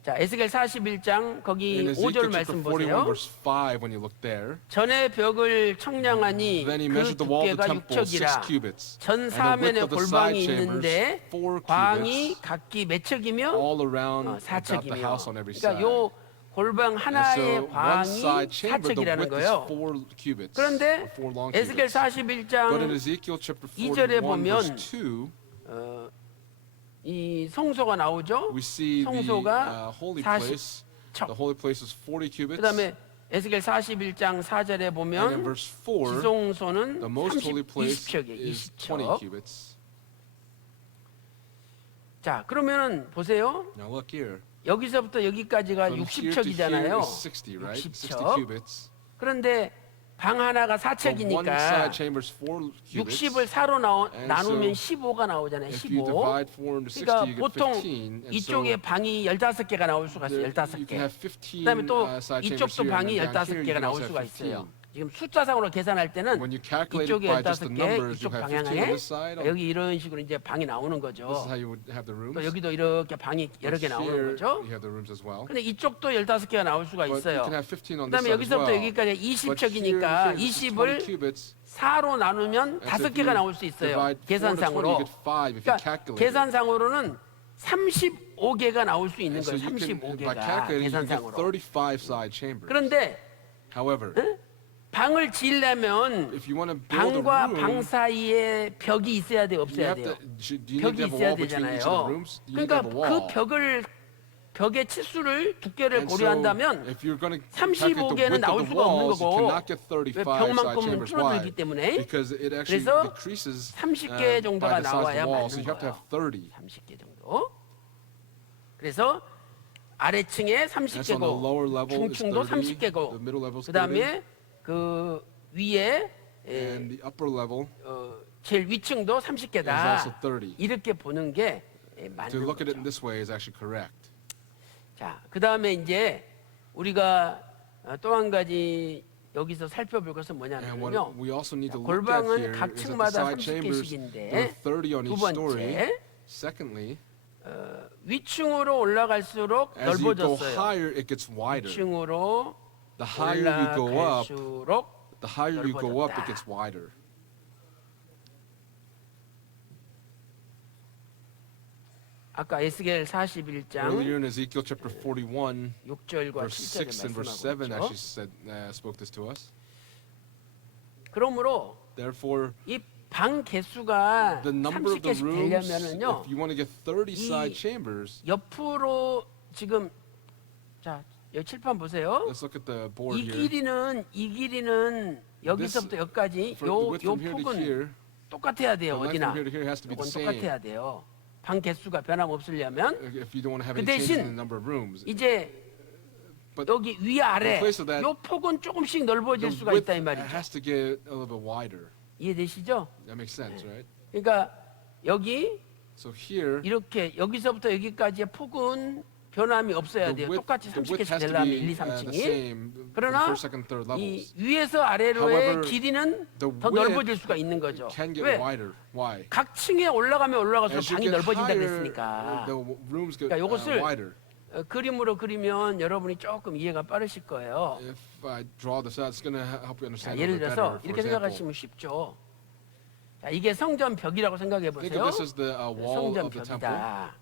자, 에스겔 41장 거기 In 5절 Ezekiel chapter 말씀 41 보세요. verse 5, when you look there, 전에 벽을 청량하니 then he 그 measured the wall of the 두께가 temple 6 6척이라 cubits, 전 and the width 사면에 of the side 골방이 chambers 있는데 4 광이 cubits, 각기 몇 척이며 all around about the 4척이며 house on every 그러니까 side. 요 골방 And 하나의 so one 광이 side chamber, the 4척이라는 width is 거예요. 4 cubits, 그런데 or 4 long 에스겔 cubits. But in 41장 Ezekiel chapter 41 2절에 verse 보면 2, 이 성소가 나오죠. we see the 성소가 holy 40 place. 척. The holy place is 40 cubits. 그다음에 에스겔 41장 4절에 And in 보면 verse 4, 지성소는 the most holy 30, place 20척이에요. is 20 20척. cubits. 자, 그러면은 보세요. Now look here. 여기서부터 여기까지가 From here to here 60척이잖아요. is 60, right? 60 60척. cubits. 그런데 방 하나가 So one 4척이니까 side chamber is 4 cubits. 60을 4로 And 나누면 so 15가 나오잖아요. If you 15. divide 4 into 60, 그러니까 you get 보통 15. And 이쪽에 so 방이 15개가 나올 수가 있어요. you can 15개. have 15 그다음에 또 side chambers 이쪽도 here, 방이 and then down here you 15개가 can 나올 also 수가 have 있어요. 15. 지금 숫자상으로 계산할 때는 When you calculate it 이쪽에 by just the 15개, numbers, 이쪽 you have 15 on 방향에 this side. 여기 이런 식으로 이제 방이 나오는 This is 거죠. how you would have the rooms. 또 여기도 이렇게 방이 여러 But 개 나오는 here 거죠. you have the rooms as well. 근데 이쪽도 15개가 나올 수가 But you 있어요. can have 15 on this 그다음에 side as 여기서부터 well. 여기까지 But here, 20척이니까 here this is 20 20을 cubits. 4로 나누면 And so if 5개가 you 나올 수 있어요. divide 4 to 20, 계산상으로. you get 5 if you 그러니까 calculate it. 계산상으로는 35개가 나올 수 있는 And so 거예요. you can, by 35개가 calculating, you can get 계산상으로. 35 side chambers. 그런데 However, 방을 지으려면 if you want to build a 방과 방 room, sa이에 벽이 있어야 돼요, you 없어야 have 돼요? to, do you need 벽이 to have a 있어야 wall between each of the 되잖아요. rooms? You need to 그러니까 have a 그 wall. 벽의 치수를 두께를 And so, 고려한다면 if you're going to calculate the 35개는 width 나올 of the 수가 없는 walls, you 거고 cannot get 35 왜 side 벽만큼은 chambers 줄어들기 wide 때문에 because it actually 그래서 decreases 30개 정도가 by the size of 나와야 the wall. So 맞는 you have to 거예요. have 30. 30개 정도. 그래서 아래층에 And so on the 30개고 lower level is 중층도 30, 30개고 the middle level is 30, 그다음에 그 위에 and the upper level 제일 위층도 is 30개다. also 30. 이렇게 보는 게 To 맞는 look at it 거죠. in this way is actually correct. 자, 그다음에 이제 우리가 또 한 가지 여기서 살펴볼 것은 And what 뭐냐면요. we also need to look at 골방은 here 각 is that the 층마다 side chambers, there 30개씩인데 are 30 on 두 each story. 번째 Secondly, 위층으로 올라갈수록 as you go 넓어졌어요. higher, it gets wider. 위층으로 The higher you go up, 올라갈수록 the higher you go up, it 넓어졌다. gets wider. 아까 에스겔 41장 Earlier in Ezekiel chapter 41, 6절과 verse 7절에 6 and verse 7 말씀하고 actually 있죠. spoke this to us. 그러므로 Therefore, 이 방 개수가 the number of the 30개씩 rooms, 되려면은요. if you want to get 30 이 side chambers, 옆으로 지금 자, 여기 칠판 보세요. let's look at the board 이 here. 길이는 여기서부터 여기까지 For the width 요 from here to 폭은 here, 똑같아야 돼요. the length 어디나. from here to here has to be the 이건 same. 똑같아야 돼요. 방 개수가 변함없으려면 If you don't want to have 그 any changes in 대신 the number of rooms, 이제 but 여기 위아래 in place of that, 요 폭은 조금씩 the 넓어질 수가 width 있다 이 말이죠. has to get a little bit wider. 이해되시죠? That makes sense, right? 그러니까 여기 So here, 이렇게 여기서부터 여기까지의 폭은 변함이 없어야 돼요. 똑같이 the width 30개씩 has to 되려면 be 1, 2, the 3층이. same for the 그러나 first, second, third 이 levels. 위에서 아래로의 However, 길이는 The 더 width 넓어질 수가 있는 거죠. can get 왜? wider. Why? 각 층에 올라가면 올라갈수록 As you 방이 get 넓어진다 higher, 그랬으니까. the rooms get 그러니까 요것을 wider. 그림으로 그리면 여러분이 조금 이해가 빠르실 거예요. If I draw this out, it's going to help you 자, understand a 예를 little bit 들어서 better. For 이렇게 example, 생각하시면 쉽죠. 자, 이게 성전 벽이라고 생각해 think 보세요. of this as the wall 성전 of the temple. 벽이다.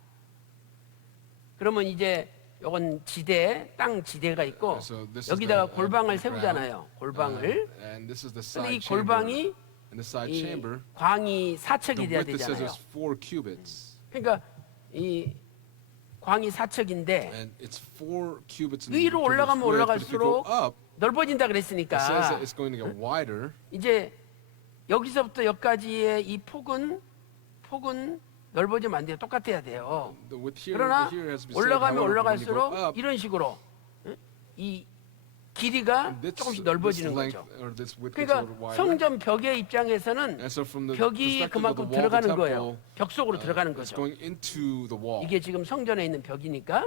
그러면 이제 요건 지대, 땅 지대가 있고 So this is 여기다가 the, 골방을 the 세우잖아요. ground. 골방을. And this is the 근데 이 side chamber. 골방이 And the side 이 chamber, 광이 the 4척이 돼야 width it says 되잖아요. is 4 cubits. 그러니까 이 광이 4척인데 And it's 4 cubits in 위로 올라가면 width, but if you go 올라갈수록 up, 넓어진다 it says that 그랬으니까 it's going to get wider. 이제 여기서부터 여기까지의 이 폭은 넓어지면 안 돼요. 똑같아야 돼요. The width here, 그러나 here has to be said, 올라가면 however, when you go 올라갈수록 up, 이런 식으로 응? 이 길이가 this, 조금씩 this 넓어지는 length 거죠. or this width gets a little 그러니까 wider. 성전 벽의 입장에서는 And so from the 벽이 perspective of the 그만큼 wall of the 들어가는 temple, 거예요. 벽 속으로 들어가는 it's 거죠. going into the wall. 이게 지금 성전에 있는 벽이니까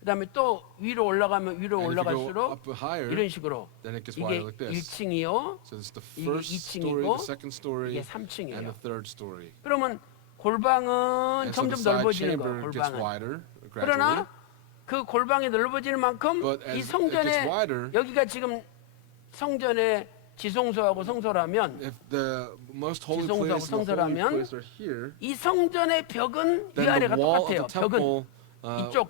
그다음에 또 위로 올라가면 위로 And if you go 올라갈수록 up higher, 이런 식으로 then it gets 이게 wider like this. 1층이요. So this is the 이게 first story, 2층이고, the second story, 이게 and 3층이에요. the third story. 그러면 골방은 And so the 점점 side 넓어지는 chamber 거예요. gets 골방은. wider gradually. 그러나 그 골방이 넓어지는 만큼 But 이 as it gets 성전에 wider, 여기가 지금 성전의 지성소하고 성소라면 if the most holy 지성소하고 place and the holy 성소라면 place are here, 이 성전의 벽은 then the 위아래가 wall of 똑같아요. the 벽은 temple, 이쪽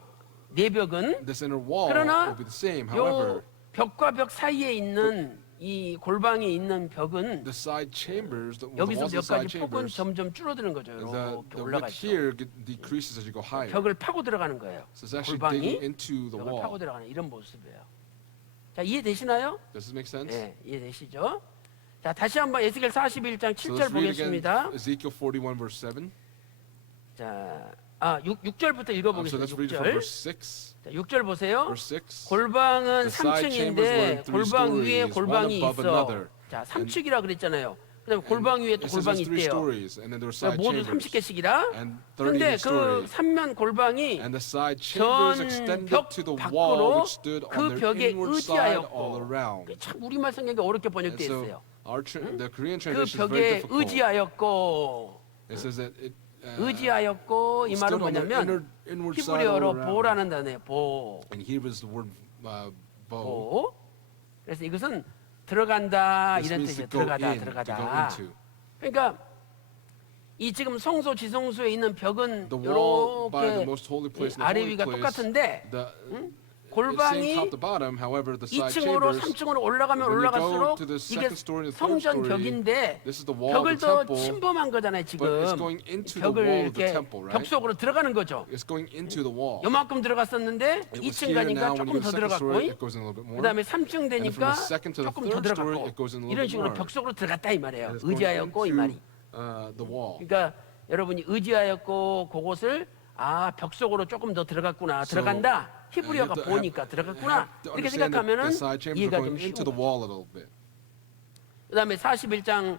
내벽은 this inner wall 그러나 will be the same. However, 요 벽과 벽 사이에 있는 이 골방에 있는 벽은 the side chambers, the 여기서 walls of 몇 the side 가지 폭은 chambers, 점점 줄어드는 거죠. the 이렇게 width 올라가죠. here decreases as you go higher. 벽을 파고 들어가는 거예요. So it's actually 골방이 digging into the 벽을 파고 wall. 들어가는 이런 모습이에요. 자, 이해되시나요? Does this make sense? 네, 이해되시죠? 자, 다시 한번 에스겔 41장 So 7절 let's read again 보겠습니다. Ezekiel 41 verse 7. 자, 6절부터 So 읽어보겠습니다. let's read it from 6절. verse 6. 자, 6절 보세요. Verse 6. 골방은 The side chambers were in 3층인데 three 골방 위에 stories, 골방이 one above 있어. another. 자, 3층이라 그랬잖아요. 그다음에 골방 위에 또 It says 골방이 there's 3 있대요. stories, and then there were 그러니까 side 모두 chambers. 30개씩이라. And 30 그런데 each 그 story. 3면 골방이 And the side chambers 전 extended 벽 to the 밖으로 wall which stood 그 on their 벽에 inward side 의지하였고. all around. 참 우리말 성경이 어렵게 And 번역되어 so 있어요. the Korean 그 translation is very 벽에 difficult. 의지하였고 It says that it 의지하였고 이 말은 stood on their 뭐냐면 inward side all 히브리어로 around. 보라는 단어예요. 보. And here is the word bow. 보. 그래서 이것은 들어간다 This 이런 means 뜻이에요. to go 들어가다 in, to go 들어가다. into. 그러니까 이 지금 성소 지성소에 있는 벽은 The wall by the 이렇게 most holy place and the 아래 holy 위가 place, 똑같은데 the 골방이 same top to bottom. However, the side 2층으로 chambers, 3층으로 올라가면 when you go 올라갈수록 to the 이게 second story and the third 성전 story, 벽인데 this is the wall of 벽을 the 더 temple, 침범한 거잖아요 지금. but it's going into the 벽을 wall of the 이렇게 temple, 벽 right? 속으로 들어가는 거죠. It's going into the wall. 요만큼 들어갔었는데 It was 2층 here 가니까 now. When 조금 you go 더 to the second story, 들어갔고 it goes in a little bit more. 그다음에 3층 And 되니까 from the second to the 조금 더 third story, 들어갔고 it goes in a little 이런 bit 식으로 more. 벽 속으로 들어갔다 이 말이에요. And it's going 의지하였고 이 into, 말이. the wall. 그러니까 여러분이 의지하였고 그곳을 벽 속으로 조금 더 들어갔구나. So, 들어간다. 히브리어가 you have to 보니까 들어갔구나. to 이렇게 understand that 생각하면은 the side chambers 이해가 are 좀 going 쉬운 into the 거죠. wall a little bit. 그다음에 41장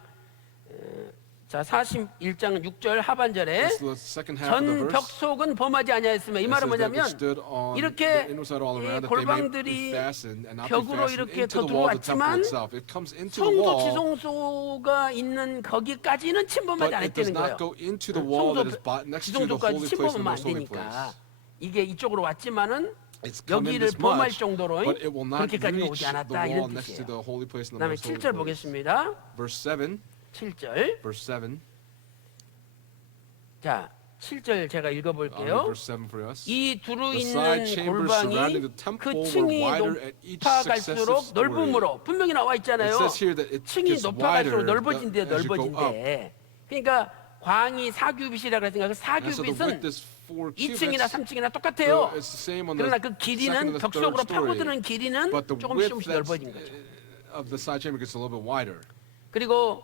6절 하반절에 This is the second half of the 전 벽 verse. 속은 범하지 아니하였으며 이 It 말은 says that 뭐냐면 which stood on 이렇게 the inner side all 이 around, that they may 골방들이 be fastened and not be 벽으로 fastened 이렇게 into 더 the wall of the temple 들어왔지만 itself. It comes into the 성소 wall, 지성소가 있는 거기까지는 but 침범하지 it does 않았다는 거예요. not go into the wall that is next to the 지성소까지 holy place and the 침범하면 안 most holy 되니까 place. 이게 이쪽으로 왔지만은 It's come in 여기를 this 범할 much, 정도로 but it will not 그렇게까지 reach 오지 the 않았다 wall 이런 next to 뜻이에요. the holy place and the 그다음에 most holy 7절 place. 보겠습니다. Verse 7. 7절. Verse 7. 자, 7절 제가 I'll read 읽어볼게요. verse 7 for us. 이 두루 The 있는 side chambers surrounding 골방이 the temple 그 were 층이 wider at each 높아갈수록 successive story. 넓음으로 분명히 나와 It 있잖아요. says here that it 층이 gets 높아갈수록 wider 넓어진대 as you go up. 넓어진대. 그러니까 광이 4규빗이라고 했으니까 그 And so the width 4규빗은 is 4 2층이나 cubits. 3층이나 So 똑같아요. it's the same on the 그러나 그 second 길이는 and the third 벽속으로 story. 파고드는 길이는 But the 조금씩 width 조금씩 that's, 넓어진 거죠. of the side chamber gets a little bit wider. 그리고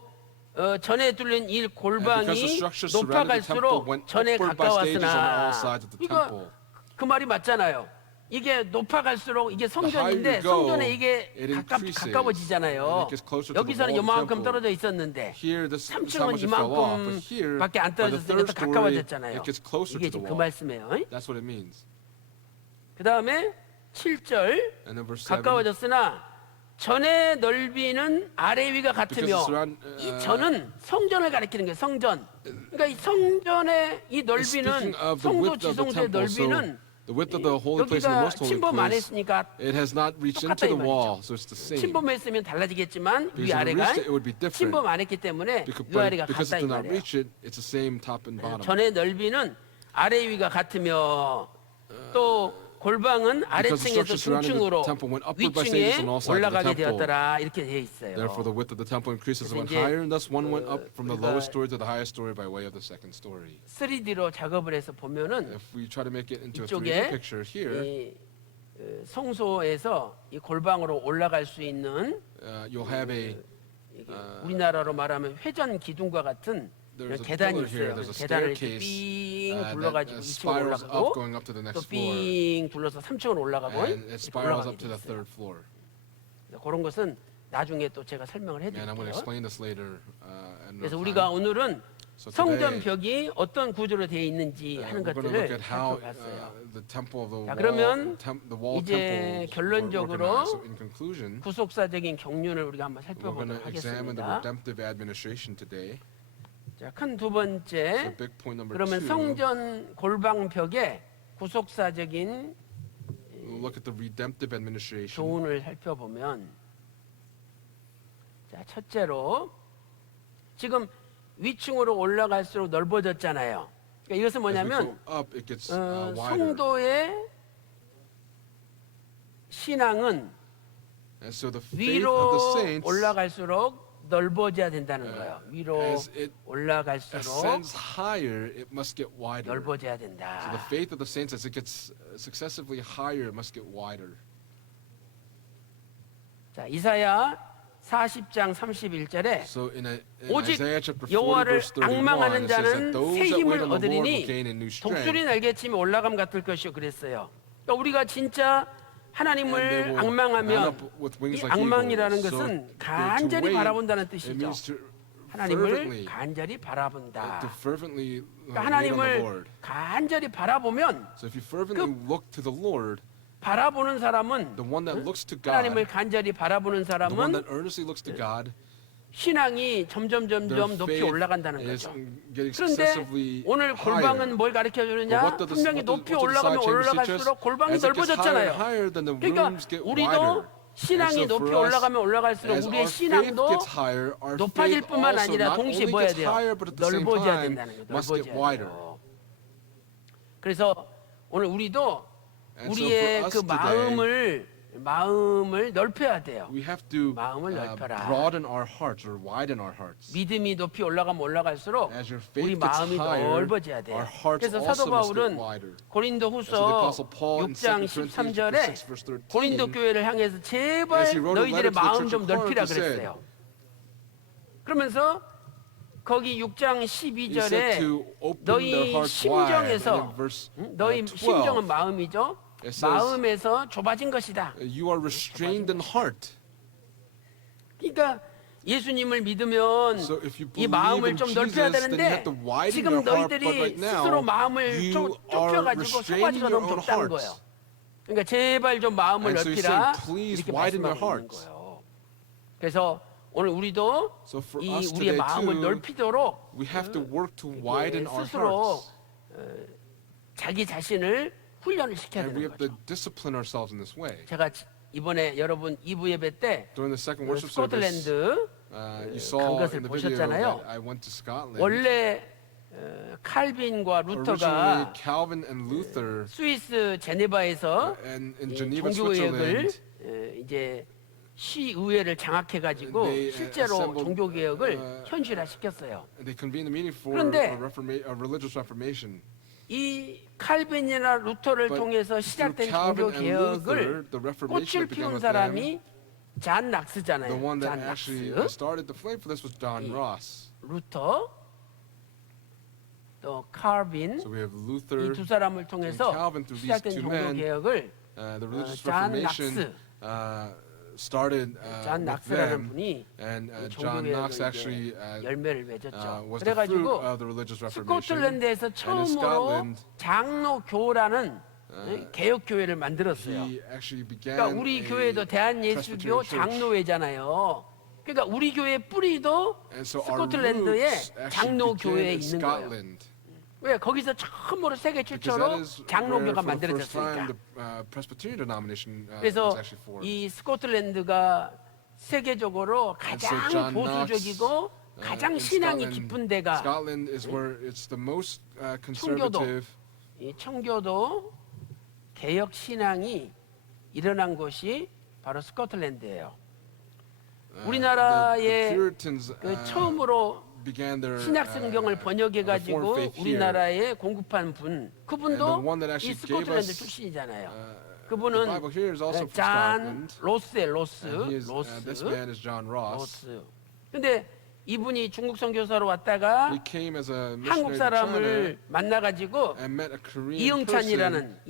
전에 뚫린 이 And because the 골방이 structure surrounding the temple 높아갈수록 went 전에 upward by stages on all 가까웠으나 sides of the 이거 temple. 그 말이 맞잖아요. 이게 높아갈수록 이게 The higher 성전인데 you go, 성전에 이게 it increases, 가까워지잖아요. and it gets closer to the 여기서는 wall of the 요만큼 temple. 떨어져 있었는데 Here, this is how 3층은 much it fell off, but here, 이만큼밖에 안 by the 떨어졌으니까 third 더 story, 가까워졌잖아요. it gets closer 이게 to the 지금 그 wall. 말씀이에요. That's what it means. 그 다음에 7절 And then verse 7. 가까워졌으나 전의 넓이는 아래 위가 같으며 Because it's around, 이 전은 성전을 가리키는 거예요. 성전. 그러니까 이 성전의 이 넓이는 Speaking of the 성도 width of the 지성소의 temple, so 넓이는 the width of the holy place and the 여기가 most holy 침범 안 place, 했으니까 it has not reached 똑같다 into 이 the 말이죠. wall, so it's the same. 침범했으면 달라지겠지만 Because 위 if it 아래가 reached it, it would be different. 침범 안 했기 때문에 Because, 위 but 아래가 because 같다 이 it did not 말이에요. reach it, it's the same top and bottom. 전의 넓이는 아래 위가 같으며 또 골방은 Because the 아래층에서 structure surrounding 중층으로 the temple went upward by 위층에 stages on all sides of the 올라가게 temple. 되었더라 이렇게 되어 있어요. Therefore, the width of the temple increases and went 그래서 이제, higher, and thus one went up from the 우리가 lowest story to the highest story by way of the second story. 3D로 작업을 해서 보면은 If we try to make it into a 이쪽에 3D picture here, 이 성소에서 이 골방으로 올라갈 수 있는 you'll have a 이게 우리나라로 말하면 회전 기둥과 같은 there's a 계단이 pillar here. 있어요. There's a 계단을 이렇게 staircase 삥 that 둘러가지고 2층으로 spirals up, 올라가고 going up to the 또 next floor, 삥 둘러서 3층으로 올라가고 and it spirals 올라가게 up to 돼 the 있어요. third floor. 그런 것은 나중에 또 제가 설명을 And I'm going to 해드릴게요. explain this later. 그래서 우리가 오늘은 So 성전 today, 벽이 어떤 구조로 되어 있는지 하는 we're going to look 것들을 at how 살펴봤어요. the temple of the 자, wall, 그러면 the wall 이제 temples were 결론적으로 organized. So in conclusion, 구속사적인 경륜을 우리가 한번 we're going to 살펴보도록 examine the 하겠습니다. redemptive administration today. 자, 큰 두 So 번째, big point number 그러면 2. 성전 골방벽의 구속사적인 Look at the redemptive administration. 교훈을 살펴보면, 자, 첫째로 지금 위층으로 올라갈수록 넓어졌잖아요. 그러니까 이것은 As we 뭐냐면 go up, it gets wider. 성도의 신앙은 And so the faith of the 위로 saints, 올라갈수록 넓어져야 된다는 거예요. 위로 as it 올라갈수록 ascends higher, it must get wider. 넓어져야 So 된다. the faith of the saints, as it gets successively higher, it must get wider. 자, 이사야 40장 31절에 So in 오직 Isaiah chapter 40, 여호와를 verse 31, 앙망하는 it says that 자는 those 새 that wait 힘을 on the Lord will 얻으리니 gain a new 독수리 strength. 날개치며 올라감 같을 것이요 그랬어요. 그러니까 우리가 진짜 And they 하나님을 will mount 앙망하면 up with wings 이 like 앙망이라는 eagles. So 것은 to 간절히 wait, 바라본다는 it 뜻이죠. means to 하나님을 fervently, 간절히 바라본다. to fervently 그러니까 wait on the 하나님을 Lord. 간절히 바라보면 So if you fervently look to the Lord, 바라보는 사람은 the one that looks to 하나님을 God, 간절히 바라보는 the one 사람은 that earnestly looks to God, 신앙이 점점 their 높이 faith 올라간다는 is 거죠. getting 그런데 successively 오늘 higher. 골방은 뭘 가르쳐 But 주느냐? what does 분명히 높이 올라가면 올라갈수록 골방이 as it gets 넓어졌잖아요. higher, then the 그러니까 rooms get 우리도 wider. 신앙이 And so 높이 for us, 올라가면 올라갈수록 as 우리의 our faith 신앙도 gets higher, our 높아질 faith 뿐만 also 아니라 not 동시에 only 뭐야 gets 돼요? higher, but at the same 넓어져야 time 된다는 거예요. must get 넓어져야 wider. 돼요. 그래서 오늘 우리도 And so 우리의 for us 그 today, 마음을 넓혀야 돼요. we have to 마음을 넓혀라. broaden our hearts or widen our hearts. 믿음이 높이 올라가면 올라갈수록 As your 우리 faith gets 마음이 higher, 넓어져야 돼요. our hearts 그래서 also 사도 must get 바울은 wider. 고린도후서 So the Apostle Paul in 6장 2 Corinthians 13절에 6 verse 13, 고린도 교회를 향해서 as 제발 he wrote a letter 너희들의 to the 마음 church 좀 of Corinth, 넓히라 he said, 그랬어요. 그러면서 거기 6장 He said 12절에 to open their 너희 hearts wide. And 심정에서 in verse 너희 12, 심정은 마음이죠. it says, 마음에서 좁아진 것이다. you are restrained in heart. 그러니까 예수님을 믿으면 So if you 이 believe 마음을 in 좀 Jesus, 넓혀야 then you 되는데 have to widen 지금 your heart. But 너희들이 right now, 스스로 마음을 you 좁혀가지고 are 속아지가 restraining 너무 your own 좁다는 거예요. hearts. 그러니까 제발 좀 마음을 And so he's 넓히라 saying, please 이렇게 widen your 말씀하고 있는 hearts. 거예요. 그래서 오늘 우리도 So for 이 us 우리의 today 마음을 too, 넓히도록 we have to work to widen our 스스로 hearts. 자기 자신을 훈련을 시켜야 And we 되는 have to 거죠. discipline ourselves in this way. 제가 이번에 여러분 2부 예배 때 During the second worship service, 스코틀랜드 you saw 간 것을 in the video 보셨잖아요. that I went to Scotland. 원래 칼빈과 Originally, 루터가 Calvin and Luther, 스위스 제네바에서 and in 이 Geneva, 종교개혁을 Switzerland, 이제 시의회를 장악해가지고 They, 실제로 assembled, 종교개혁을 현실화 시켰어요. they convened a meeting for 그런데 a religious reformation. 이 칼빈이나 루터를 But 통해서 through 시작된 Calvin and Luther, 종교개혁을 the reformation 꽃을 that began 피운 with them, 사람이 잔 the 낙스잖아요. one that 잔 actually 낙스, started the flame for this was John Ross. 루터, 또 칼빈, So we have 이 Luther, 두 사람을 통해서 Calvin, through these 시작된 two men, 종교개혁을 the religious John reformation started 잔 with 낙스라는 them, 분이 and 이 John Knox 종교개혁의 actually 열매를 맺었죠. was the fruit 그래가지고 of the religious reformation. 스코틀랜드에서 And in 처음으로 Scotland, 장로교라는 개혁교회를 만들었어요. he actually began 그러니까 우리 교회도 대한예수교 Presbyterian church. 장로회잖아요. 그러니까 우리 교회 뿌리도 And so our 스코틀랜드의 roots actually began 장로교회에 in 있는 거예요. Scotland. 왜? 거기서 처음으로 세계 Because 최초로 that is where 장로교가 for the first time 만들어졌으니까. the Presbyterian denomination was 그래서 actually formed. 이 스코틀랜드가 세계적으로 가장 John 보수적이고 가장 in 신앙이 Scotland, 깊은 데가 Scotland is where it's the most conservative. 이 청교도 개혁 신앙이 일어난 곳이 바로 스코틀랜드예요. The 우리나라의 Puritans 그 처음으로 began their 신약 성경을 번역해 가지고 Reformed faith here. 우리나라에 공급한 분 And the 그분도 one that 이 actually gave 스코틀랜드 us 출신이잖아요. the 그분은 Bible here is also from 잔 Scotland. 로스의 로스 And he is, this man is John Ross. 로스. 근데 이분이 중국 선교사로 왔다가 He came as a 한국 missionary to 사람을 China 만나가지고 and met a Korean 이응찬이라는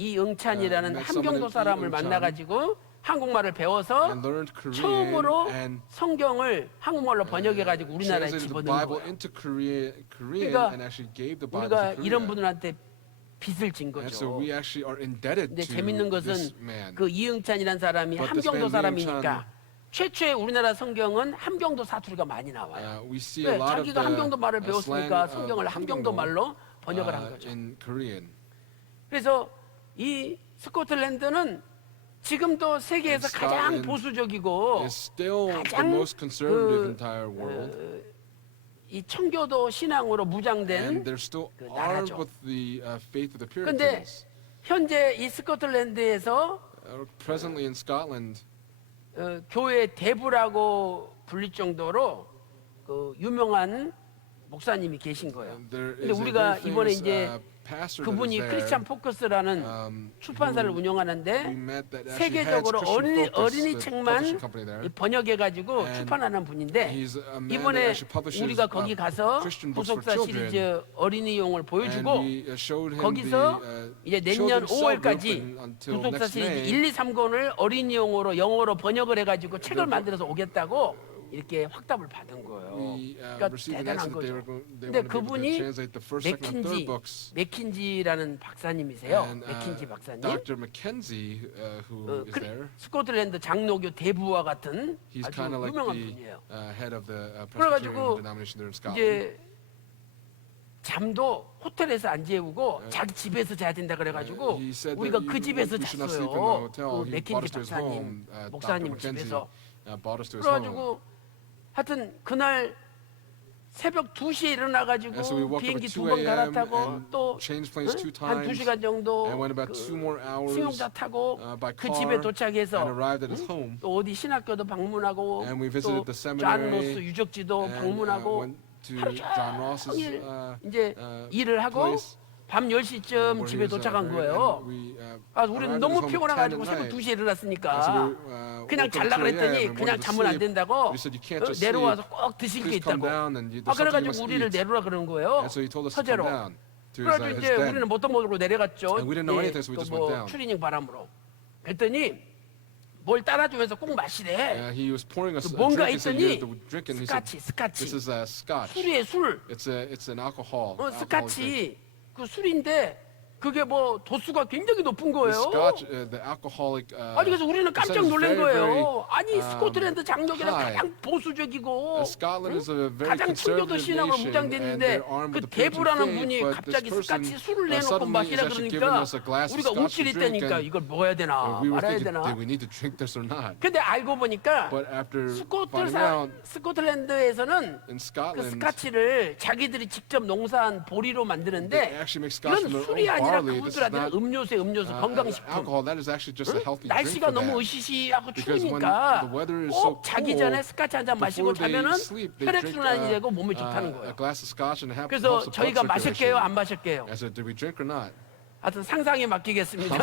met 함경도 someone 사람을 이응찬 만나가지고 한국말을 배워서 and learned Korean 처음으로 and 성경을 한국말로 번역해가지고 우리나라에 translated the 집어넣은 Bible 거예요. into Korean 그러니까 and actually gave the Bible 우리가 to 이런 Korea. 분들한테 빚을 진 And so 거죠. we actually are indebted 근데 to 재밌는 this 것은 man. 그 이응찬이라는 사람이 But this 함경도 man, 사람이니까 최초의 우리나라 성경은 함경도 사투리가 많이 나와요. We see a 왜? lot of 자기가 함경도 말을 the 배웠으니까 slang 성경을 of 함경도 말로 번역을 한 함경도 거죠. in Korean. 그래서 이 스코틀랜드는 지금도 세계에서 And 가장 Scotland 보수적이고 It's still the 가장 most conservative 그, entire world, 이 청교도 신앙으로 and 무장된 they're still 그 armed 나라죠. with the faith of the 그런데 Puritans. 현재 이 스코틀랜드에서 Presently in Scotland, 교회 대부라고 불릴 정도로 그 유명한 목사님이 계신 거예요. there 근데 is a 우리가 very 이번에 famous 이제 pastor that 그분이 is there. 크리스찬 포커스라는 출판사를 who we 운영하는데 met that actually heads 세계적으로 Christian Focus, 어린이 the 책만 publishing company there. 번역해가지고 And 출판하는 분인데 He's a man that 이번에 actually publishes 우리가 거기 가서 Christian books for 구속사 children. 시리즈 어린이용을 And 보여주고 we showed him 거기서 the 이제 내년 children's cell group 5월까지 until 구속사 next 시리즈 May. 1, 2, 3권을 어린이용으로 영어로 번역을 해가지고 책을 만들어서 오겠다고 이렇게 확답을 받은 거예요. We 그러니까 received an 대단한 answer that they 거죠. were going, they 근데 wanted to be able to 그분이 translate the first, second, and third books. 맥킨지라는 박사님이세요. And 맥킨지 박사님. Dr. Mackenzie, who is there, 스코틀랜드 장로교 대부와 같은 he's 아주 kind of like 유명한 the 분이에요. head of the 그래가지고 Presbyterian denomination there in Scotland. 이제 잠도 호텔에서 안 재우고 자기 집에서 자야 된다 그래가지고 He said that 우리가 그 집에서 we should not 잤어요. sleep in the hotel. 그 He brought us 맥킨지 to his 박사님 home. Dr. 목사님 Mackenzie 집에서. brought us to his home. 그래가지고 하여튼 그날 새벽 2시에 일어나가지고 And so we woke up 비행기 at 2 두 번 a.m. 갈아타고 and 또 changed planes 2 한 times 2시간 정도 and went about 2 more hours 승용차 타고 by 그 car 집에 도착해서 and arrived at his home. 또 어디 신학교도 방문하고 And we 또 visited the 존 seminary 로스 유적지도 and 방문하고 went to 하루 John Ross's 종일 이제 일을 하고 place 밤 10시쯤 where 집에 he was, 도착한 buried. 거예요. And we, 아, 우리는 arrived at 너무 his home at 10 피곤해가지고 at 새벽 night. 2시에 And so 일어났으니까 we, 그냥 woke up 잘라 at 2 a.m. 그랬더니 and 그냥 wanted to 자면 안 sleep. 된다고 He said, "You can't just 내려와서 sleep. 꼭 드실 게 Please come 있다고. down and 아 there's something you 그래가지고 must 우리를 eat." 내려라 그러는 거예요. And so he told us to come 서재로. down to 그래가지고 his 이제 den. 우리는 뭣도 모르고 내려갔죠. And we didn't know anything, so we just went down. 트레이닝 바람으로. 그랬더니 뭘 따라주면서 꼭 마시래. He was pouring us a 뭔가 drink. He said, "You 있더니 have to drink it." And he said, 스카치. "This is a scotch. 술이에요 술. It's an alcohol." alcoholic drink. 스카치 그 술인데 그게 뭐 도수가 굉장히 높은 The 거예요. Scotch, the alcoholic. 아니 그래서 우리는 깜짝 percentage is 놀란 very, 거예요. very, 아니 스코틀랜드 장로교는 high. 가장 보수적이고 Scotland is a very 가장 청교도 conservative 신앙으로 nation, and 무장됐는데 they're armed 그 with the Puritan 대부라는 faith, 분이 but 갑자기 this person, 스카치 술을 내놓고 suddenly 마시라 is actually giving 그러니까 us a glass of 우리가 scotch to 움츠릴 drink, 때니까 and 이걸 먹어야 되나 we were 말아야 thinking, 되나. do we need to drink this or not? 근데 알고 보니까 But after finding out, 스코틀랜드에서는 in 그 Scotland, 스카치를 자기들이 직접 농사한 보리로 they 만드는데 actually make scotch 이건 from their 술이 own 아니라 barley. This is 그분들한테는 not 음료수에 음료수 건강식품. alcohol. That is actually just a healthy drink 날씨가 for 너무 them. 으시시하고 Because when 추우니까 the weather is so 꼭 자기 cold, 전에 스카치 한 잔 마시고 before they 자면은 sleep, they drink 혈액순환이 되고 몸에 좋다는 a 거예요. glass of scotch and have 그래서 helps the blood 저희가 마실게요, circulation. 안 마실게요? I said, do we drink or not? 하여튼 상상에 맡기겠습니다.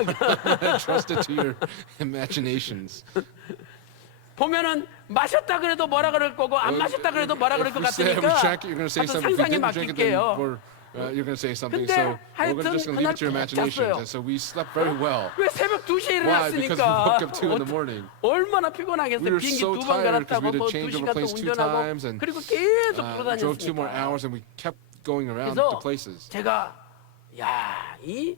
Trust it to your imaginations. 보면은 마셨다 그래도 뭐라 그럴 거고 안 마셨다 그래도 뭐라 그럴 것 If we say we 같으니까 drank it, you're going to say 하여튼 something. If we 상상에 didn't drink it, then 맡길게요. you're going to say something. 근데 So we're 하여튼 just going to leave it to your 그날 푹 imaginations. 잤어요. And so we slept very well. 왜 새벽 2시에 Why? Because we 일어났으니까 woke up 2 in the morning. 얼마나 We 피곤하겠어요. were 비행기 so 2번 tired because 갈아타고 we had 뭐 to change 2시간 over 또 planes 2 운전하고 times and 그리고 계속 drove 2 more 돌아다녔으니까 hours and we kept going around 그래서 to places. 제가 이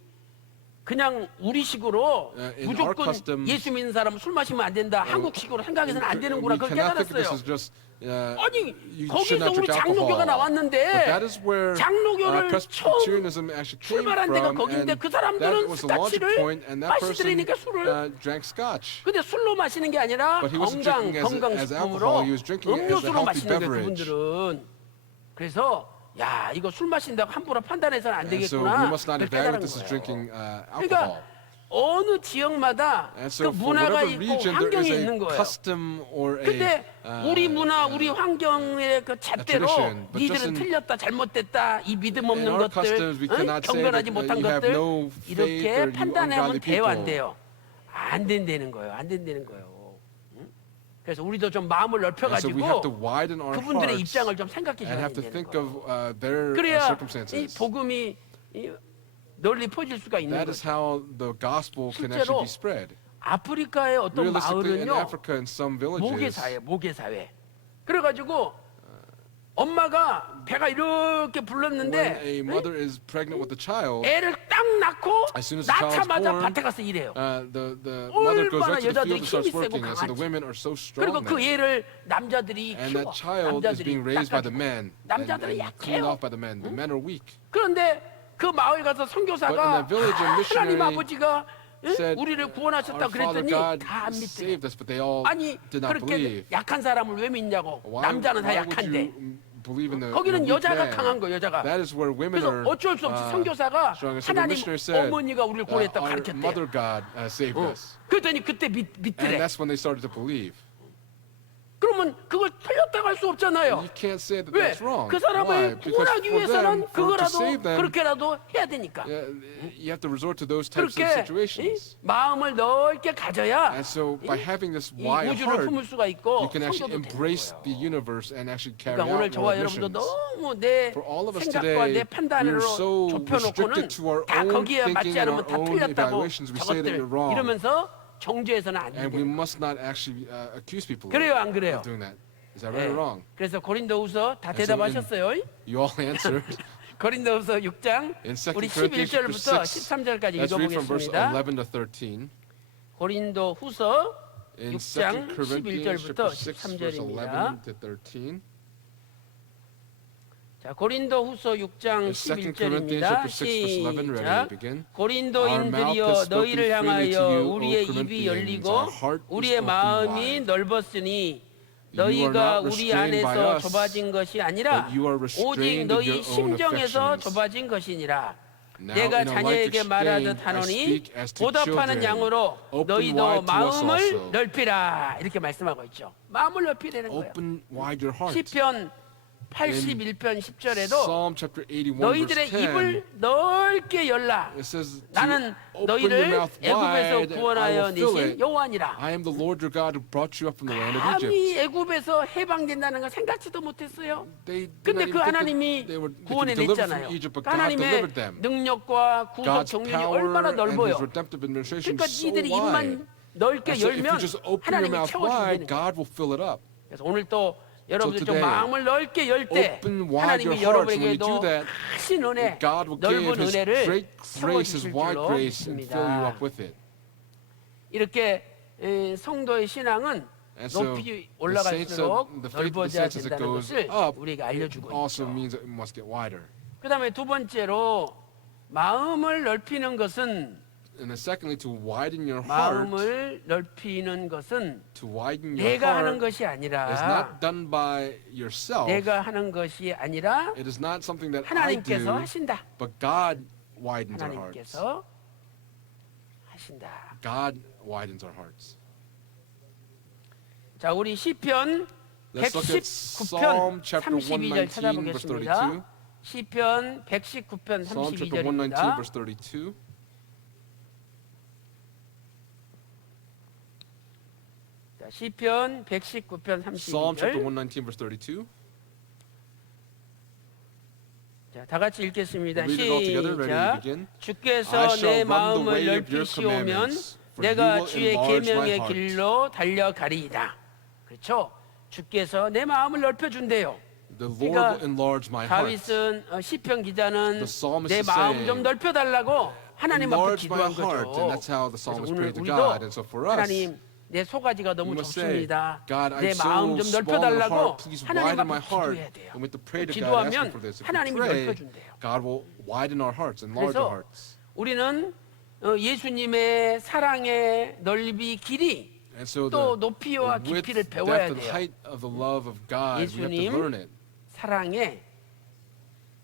그냥 우리식으로 in our 무조건 customs, 예수 믿는 사람은 술 마시면 안 된다. 한국식으로 생각해서는 안 되는구나. We 그걸 cannot think of this 깨달았어요. as just 아니 you should 거기서 not 우리 drink 장로교가 alcohol. But 나왔는데 that is where 장로교를 Presbyterianism actually came 출발한 데가 from, 거긴데 and 그 that 사람들은 was the launching 스카치를 point, and that person 마시드리니까 술을 drank scotch. 근데 술로 마시는 게 아니라 But he wasn't 건강 drinking as 건강식품으로 alcohol, he was drinking it as a 음료수로 healthy 마시는 거예요 beverage. 그분들은. 그래서 야 이거 술 마신다고 함부로 판단해서는 안 And so we 되겠구나. must not 그걸 evaluate 깨달은 this as 거예요. drinking 그러니까 alcohol. 어느 지역마다 And 그 so for 문화가 whatever 있고 region, there 환경이 is 있는 a 거예요. custom or 근데 a 우리 문화, 우리 환경의 그 잣대로 tradition, but just 니들은 in- 틀렸다, 잘못됐다, 이 믿음 in 없는 our 것들, customs, we cannot say 경건하지 that 못한 you have 것들 no faith or 이렇게 you 판단하면 ungodly 돼요, 안 people. 돼요? 안 된다는 거예요, 안 된다는 거예요. 응? 그래서 우리도 좀 마음을 And so we have to 넓혀가지고 widen our 그분들의 hearts 입장을 좀 생각해 and 줘야 have to 되는 think 거예요. of their 그래야 이 circumstances. 복음이 널리 퍼질 수가 있는 That is 거죠. how the gospel can 실제로 actually be spread. 아프리카의 어떤 Realistically, in 마을은요. Africa, in some 모계사회, villages, 모계사회. 그래가지고 엄마가 배가 이렇게 when 불렀는데 a mother is pregnant with a child, 애를 딱 낳고 As soon as the child's 낳자마자 born, 밭에 가서 일해요. the mother goes 얼마나 right to the 여자들이 field and starts 힘이 세고 working. And so the 강하지. women are so 그리고 strong 그 then. 애를 남자들이 And 키워. that child is 남자들이 being raised by the 닦아주고. men 남자들은 and cleaned 약해요. off by the men. The men are weak. 그런데 그 마을 가서 But in 선교사가 that village, a missionary 하나님 아버지가 응? said, 우리를 구원하셨다 Our Father 그랬더니 God 다 안 믿더래. saved us, but they all 아니 did not 그렇게 believe. 약한 사람을 왜 믿냐고. Why, 남자는 다 why would 약한데. you believe in the 거기는 weak 여자가 man? 강한 거예요, 여자가. That is where women 그래서 are 어쩔 수 없이 선교사가 strong. And so the 하나님 missionary said, 어머니가 우리를 구원했다고 our 가르쳤대요. mother God saved us. 그랬더니 그때 And 믿더래. that's when they started to believe. 그러면 그걸 틀렸다고 할 수 없잖아요. You can't say that 왜? that's wrong. 그 Why? 사람을 Because 구원하기 for 위해서는 them, for to 그거라도 save them, 그렇게라도 해야 되니까. you have to resort to those types of 그렇게 이 situations. 마음을 넓게 가져야 And so by having this 이 wide 우주를 heart, 품을 수가 있고 you can actually 성도도 되는 embrace 거예요. the universe and actually carry 그러니까 오늘 out 저와 more 여러분도 missions. 너무 내 For all of us 생각과 today, 내 판단으로 we are so 좁혀놓고는 restricted to our 다 own 거기에 맞지 thinking and 않으면 our 다 own 틀렸다고 evaluations. We say that 저것들 you're wrong. 이러면서 정죄해서는 안 And we 돼요. must not actually accuse people 그래요, 안 그래요? of doing that. Is that right or wrong? 그래서 고린도후서 다 And so 대답하셨어요. You all answered. 고린도후서 6장 In 2 우리 Corinthians chapter 11절부터 6, 13절까지 let's read from verse 읽어보겠습니다. 11 to 13. 고린도후서 In 2 6장 Corinthians 11절부터 chapter 6, verse 13절입니다. 11 to 13. 자, 고린도후서 6장 In 2 Corinthians 11절입니다. chapter 6, verse 11, ready, 시작. begin. 고린도인들이여 Our mouth has 너희를 spoken freely to 향하여 you, O 우리의 입이 Corinthians. 열리고 Our heart is 우리의 open 마음이 wide. 넓었으니 You are 너희가 not 우리 restrained by 안에서 us, 좁아진 것이 아니라 but you are 오직 restrained in 너희 your own 심정에서 affections. 좁아진 것이니라. Now 내가 in a like 자녀에게 exchange, 말하듯 I 하노니 speak as to 보답하는 children. 양으로 Open 너희도 wide to us 마음을 also. 넓히라 이렇게 말씀하고 있죠. 마음을 넓히라는 거예요. Open wide your heart. 시편 81편 10절에도 Psalm chapter 81 너희들의 verse 10. 입을 넓게 열라. It says, 나는 open your 너희를 mouth 애굽에서 wide, and I 구원하여 will fill 내신 it. 여호와니라. I am the Lord your God who brought you up from the land of Egypt. 감히 애굽에서 해방된다는 걸 생각지도 못했어요. They did 근데 그 not even think that 하나님이 they would be 구원해 delivered 냈잖아요. from Egypt, but 그 God 하나님의 delivered them. 능력과 구속 God's 경륜이 power 얼마나 and 넓어요. His redemptive administration 그러니까 is so 니들이 wide. 입만 넓게 And so if you 열면 just open your 하나님이 mouth 채워주는 wide, 거예요. God will fill it up. 그래서 오늘 또 여러분들 좀 today, 마음을 넓게 열 때 open wide your 하나님이 hearts. When you 여러분에게도 do that, 크신 은혜, God will give 넓은 His 은혜를 great grace, His 채워주실 wide 줄로 grace, and fill you 믿습니다. up with it. 이렇게 성도의 신앙은 And so 높이 the 올라갈수록 faith of the 넓어져야 saints as it 된다는 goes 것을 up, 우리에게 it 알려주고 also 있죠. means that it must get wider. 그 다음에 두 번째로 마음을 넓히는 것은 And then secondly, to widen your heart, 마음을 넓히는 것은 to widen your 내가 하는 heart 것이 is 아니라 not done by yourself. 내가 하는 것이 아니라 It is not something that I do, 하나님께서 하신다. but God widens our hearts. 하나님께서 하신다. God widens our hearts. 자, 우리 시편 Let's look at 119편 Psalm chapter 32절 119, verse 찾아보겠습니다. 32. 시편 119편 Psalm chapter 119, 32절입니다. verse 32. 자, 시편 119편 Psalm chapter 32절. 119, verse 32. 자, 다 같이 읽겠습니다. Read it all together. Ready to 시작. begin? 주께서 I 내 shall run the 마음을 way of your 넓히시오면 commandments, for you 내가 will 주의 enlarge my 계명의 heart. 길로 달려가리이다. 그렇죠? 주께서 내 마음을 넓혀준대요. The Lord 그러니까 will enlarge my heart. 다윗은 시편 기자는 The psalmist 내 is 마음 saying, 좀 넓혀달라고 하나님 앞에 Enlarge my 기도한 heart. 거죠. And that's how the 그래서 psalmist 오늘 prayed to 우리도 God. And so for us, 하나님 내 소가지가 너무 we must say, 좁습니다. God, 내 I'm so 마음 좀 small in the 넓혀달라고 heart. Please 하나님 widen 앞에 my heart. 기도해야 돼요. And we have to pray to God, 기도하면 asking for this. If we 하나님이 pray, 넓혀준대요. God will widen our hearts, enlarge 그래서 our hearts. 우리는 예수님의 사랑의 넓이 길이 And so 또 the 높이와 width, 깊이를 depth, 배워야 and 돼요. height of the love of God, we have to 예수님 learn it. 사랑의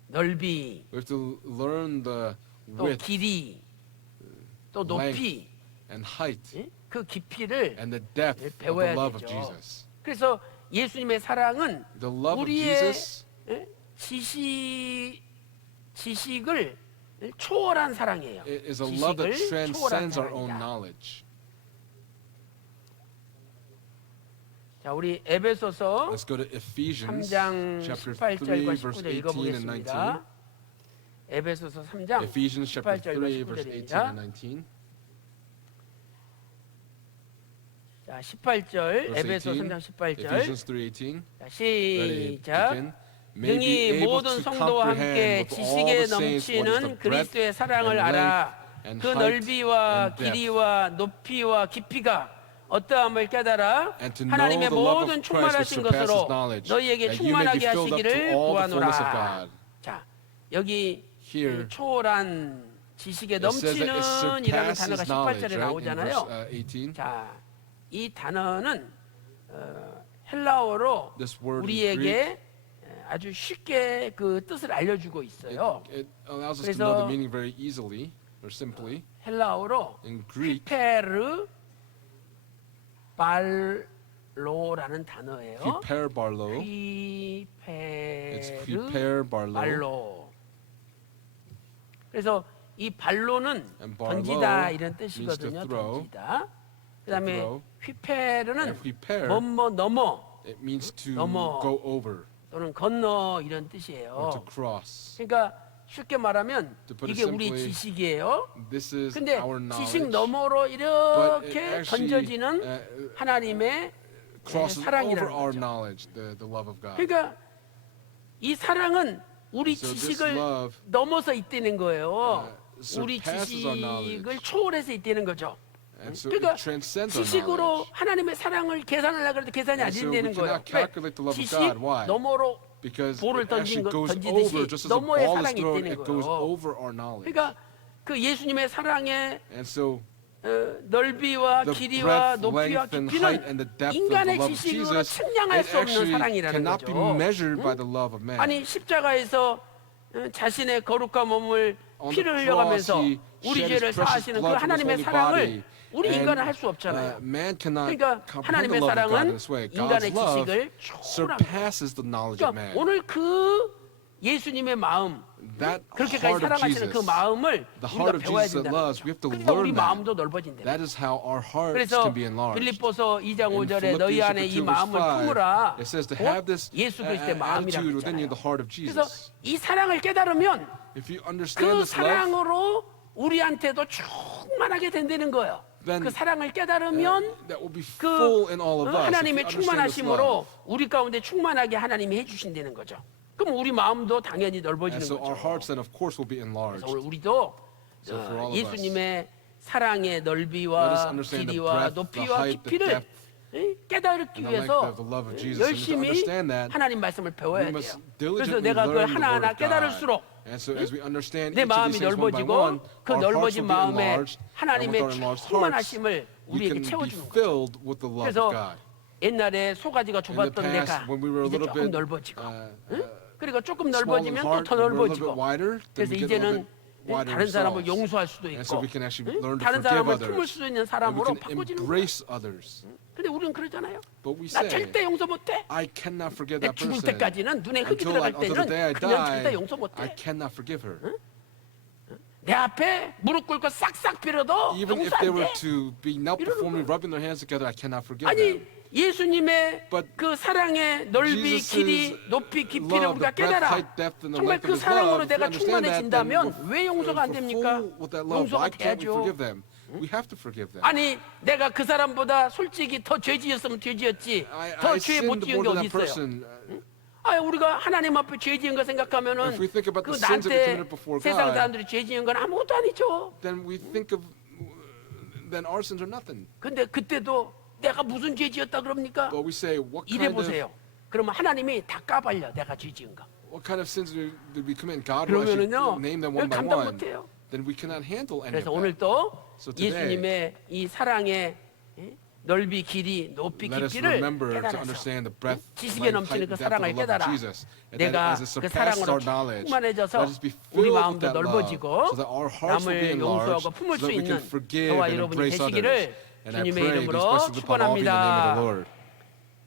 넓이 We have to learn the 또 width 길이 또 높이 and height 예? 그 깊이를 and the depth of the 배워야 love of 되죠. Jesus. 그래서 예수님의 사랑은 The love of 우리의 Jesus 예? 지식을 초월한 사랑이에요. is a love that 지식을 초월한 transcends our own 사랑이다. knowledge. 자, 우리 에베소서 Let's go to Ephesians 3장 chapter 18절과 3, verse 19절 18 and 19. 읽어보겠습니다. 에베소서 3장 Ephesians chapter 18절과 3, verse 18 19절입니다. and 19. 자, 18절 Verse 에베소 18, 3장 18절 Ephesians 3:18. 자, Ready, 시작. begin. May be 능히 able 모든 to 성도와 함께 comprehend with all 지식에 the saints what is the 넘치는 breadth 그리스도의 사랑을 and 알아. length and 그 height 넓이와 and depth. 길이와 높이와 깊이가 어떠함을 깨달아 And to know 하나님의 the love 모든 of Christ which 충만하신 surpasses 것으로 knowledge, 너희에게 that you may be 충만하게 filled up to 하시기를 all the fullness of 구하노라. God. 자, 여기 Here, 이 초월한 지식에 It says that it 넘치는 이라는 surpasses 단어가 knowledge, 18절에 right? In 나오잖아요. verse 18. 자, 이 단어는 헬라어로 This word in 우리에게 아주 쉽게 그 뜻을 알려주고 있어요. It allows us to know 그래서 the meaning very easily or simply. 헬라어로 In Greek, 휘페르 발로라는 단어예요. hyperbarlo. It's 휘페르 hyperbarlo. 발로. 그래서 이 발로는 And barlo 던지다 이런 means 뜻이거든요. to throw. 던지다. 그다음에 throw. 휘페르는 And hyper, 뭐뭐 넘어 it means to 넘어. go over 또는 건너 이런 or to 뜻이에요. cross. 그러니까 쉽게 말하면 To put it 이게 우리 simply, 지식이에요. This is 근데 our 지식 knowledge, 너머로 but it 이렇게 actually 던져지는 하나님의 crosses 사랑이라는 over our 거죠. knowledge, the love of God. 그러니까 이 사랑은 우리 So this 지식을 love 넘어서 있다는 거예요. 우리 surpasses our 지식을 knowledge. 초월해서 있다는 거죠. And so 그러니까 it transcends our 지식으로 knowledge. 하나님의 사랑을 계산하려고 해도 계산이 안 And so we 된다는 거예요. cannot calculate the love of 지식 God. Why? 너머로 Because 볼을 it actually goes 던지듯이 over, just as a 너머의 ball is 사랑이 thrown, 있다는 it goes 거예요. over our knowledge. 그러니까 그 예수님의 사랑의 And so 넓이와 the 길이와 breadth, 높이와 length, and height, 깊이는 and the depth of the 인간의 love of 지식으로 Jesus, 측량할 it 수 없는 actually 사랑이라는 cannot be 거죠. measured by the love of man. 아니 십자가에서 자신의 거룩한 몸을 On the 피를 cross, 흘려가면서 he 우리 shed 죄를 his precious 사하시는 그 blood for his 하나님의 holy 사랑을 body. 우리 And, 인간은 할 수 없잖아요. man cannot 그러니까 comprehend the 하나님의 love of God in 사랑은 this way. 인간의 God's love 지식을 초월합니다. surpasses the knowledge of 그러니까 man. 오늘 그 예수님의 마음 That 그렇게까지 heart of 사랑하시는 그 Jesus, 마음을 the 우리가 heart of 배워야 Jesus that 된다는 loves, 거죠. we have to 그러니까 우리 learn that. 마음도 넓어진다. That is how our hearts 그래서 can be enlarged. 빌립보서 2장 In 5절에 너희 Philippians 안에 이 chapter 2, verse 마음을 5, 품으라. it says to 곧 have this 예수 그리스도의 마음이라고 attitude within you, 했잖아요. the heart of 그래서 Jesus. 이 사랑을 깨달으면 If you understand 그 this love, 사랑으로 우리한테도 충만하게 된다는 거예요. then 그 사랑을 깨달으면 that will be 그 full in all of us. If we 하나님의 understand this love. 충만하심으로 우리 가운데 충만하게 하나님이 해주신다는 거죠. 그럼 우리 마음도 당연히 And 넓어지는 so our 거죠. hearts then of course will be enlarged. 그래서 오늘 우리도 So for all of us, 예수님의 사랑의 let us 넓이와 understand the 길이와 breadth, the 높이와 height, the 깊이를 depth, 깨달기 and the 위해서 length of the love of Jesus. And to 열심히 understand that, 하나님 말씀을 배워야 we 돼요. must 그래서 diligently 내가 그걸 learn the word 하나하나 of God. 깨달을수록 And so as we understand 내 each of 마음이 these things one by 넓어지고 one, 그 our hearts 넓어진 will be 마음에 enlarged, and with 하나님의 our enlarged hearts, 충만하심을 we 우리에게 can be 채워주는 거죠. filled with the love of 그래서 God. 옛날에 소가지가 In the 좁았던 past, 내가 when we were a 이제 little 조금 bit 넓어지고 그리고 조금 small in 넓어지면 또 heart, 더 and we're a little bit 넓어지고 wider, then 그래서 we get a little 이제는 bit wider 다른 사람을 ourselves. 용서할 수도 And so 있고 we can actually learn to 다른 forgive 사람을 품을 others. 수 있는 And we 사람으로 can 바꿔지는 거예요. embrace others. 근데 우리는 그러잖아요. But we 나 say, 절대 용서 못해. I cannot forgive 내 that 죽을 person. 때까지는 눈에 흙이 들어갈 Until the day I 때는 그냥 절대 die, 용서 I 못해. cannot forgive her. 내 앞에 무릎 꿇고 싹싹 빌어도 Even if 용서 they 안 were 돼. to be knelt 이러는 before me, 거야. rubbing their hands together, I cannot forgive 아니 them. 예수님의 But 그 사랑의 넓이, Jesus' 길이, 높이, 깊이를 love, 우리가 the breadth, 깨달아 height, depth, and the 정말 length 그 of His 사랑으로 love, if we 내가 understand that, then 충만해진다면 we're 왜 용서가 안 full 됩니까? with that love. 용서가 Why can't we 돼야죠. forgive them? We have to forgive them. 아니 내가 그 사람보다 솔직히 더 죄지었으면 죄지었지 더 I 죄 못 sinned 지은 게 more than 어디 that 있어요? person. 아 우리가 하나님 앞에 죄 지은 거 생각하면은 If we think about 그 the sins that we 나한테 committed before 세상 God, 사람들이 죄 지은 건 아무것도 아니죠. then we think of then our sins are nothing. 근데 그때도 내가 무슨 죄 지었다 그럽니까? But we say, what 이래 kind of 보세요. 그러면 하나님이 다 까발려 내가 죄 지은 거. sins did we commit? God will actually 그러면은요 name them one by 감당 one. 못해요. Then we cannot handle any 그래서 of 오늘 that. 또 So today, 예수님의 이 사랑의 넓이, 길이, 높이, Let us 깊이를 remember to 깨달아서 understand the breadth, 지식에 length, height, 넘치는 그 depth of 사랑을 the love of 깨달아 Jesus. And that 내가 as it 그 surpasses 사랑으로 our knowledge, 충만해져서 let us be 우리 filled with 마음도 that love, 넓어지고 so that our hearts will be 남을 enlarged, 용서하고 품을 so 수 that we 있는 can forgive 저와 and 여러분이 embrace others. 되시기를 And I 주님의 pray these 이름으로 blessings upon all of you in the name of the 축원합니다. Lord.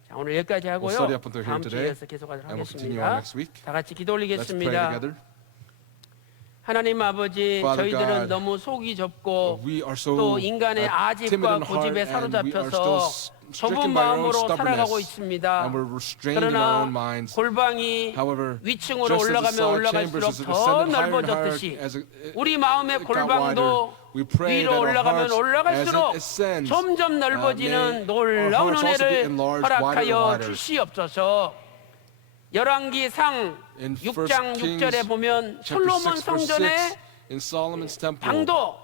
자, 오늘 여기까지 We'll 하고요. study up until here 다음 today, 주에서 계속하도록 and we'll continue on 하겠습니다. next week. 다 같이 기도 Let's pray 올리겠습니다. together. 하나님 아버지, Father 저희들은 God, 너무 속이 좁고 We are so 또 인간의 timid 아집과 in heart, 고집에 and we are 사로잡혀서 still 좁은 stricken by our own 마음으로 살아가고 stubbornness, 있습니다. and we're restrained in our 그러나 own minds. 골방이 However, 위층으로 just as the 올라가면 side 올라갈수록 chambers as it 더 ascended higher and higher, 넓어졌듯이 as it 우리 마음의 got wider, 골방도 we pray 위로 that our 올라가면 hearts, as 올라갈수록 it ascends, 점점 may 넓어지는 our 놀라운 hearts also be 은혜를 enlarged wider and 허락하여 wider. 주시옵소서. 열왕기상 In 6장 1 Kings 6절에 보면 chapter 솔로몬 6, verse 6, 성전의 in Solomon's temple, 방도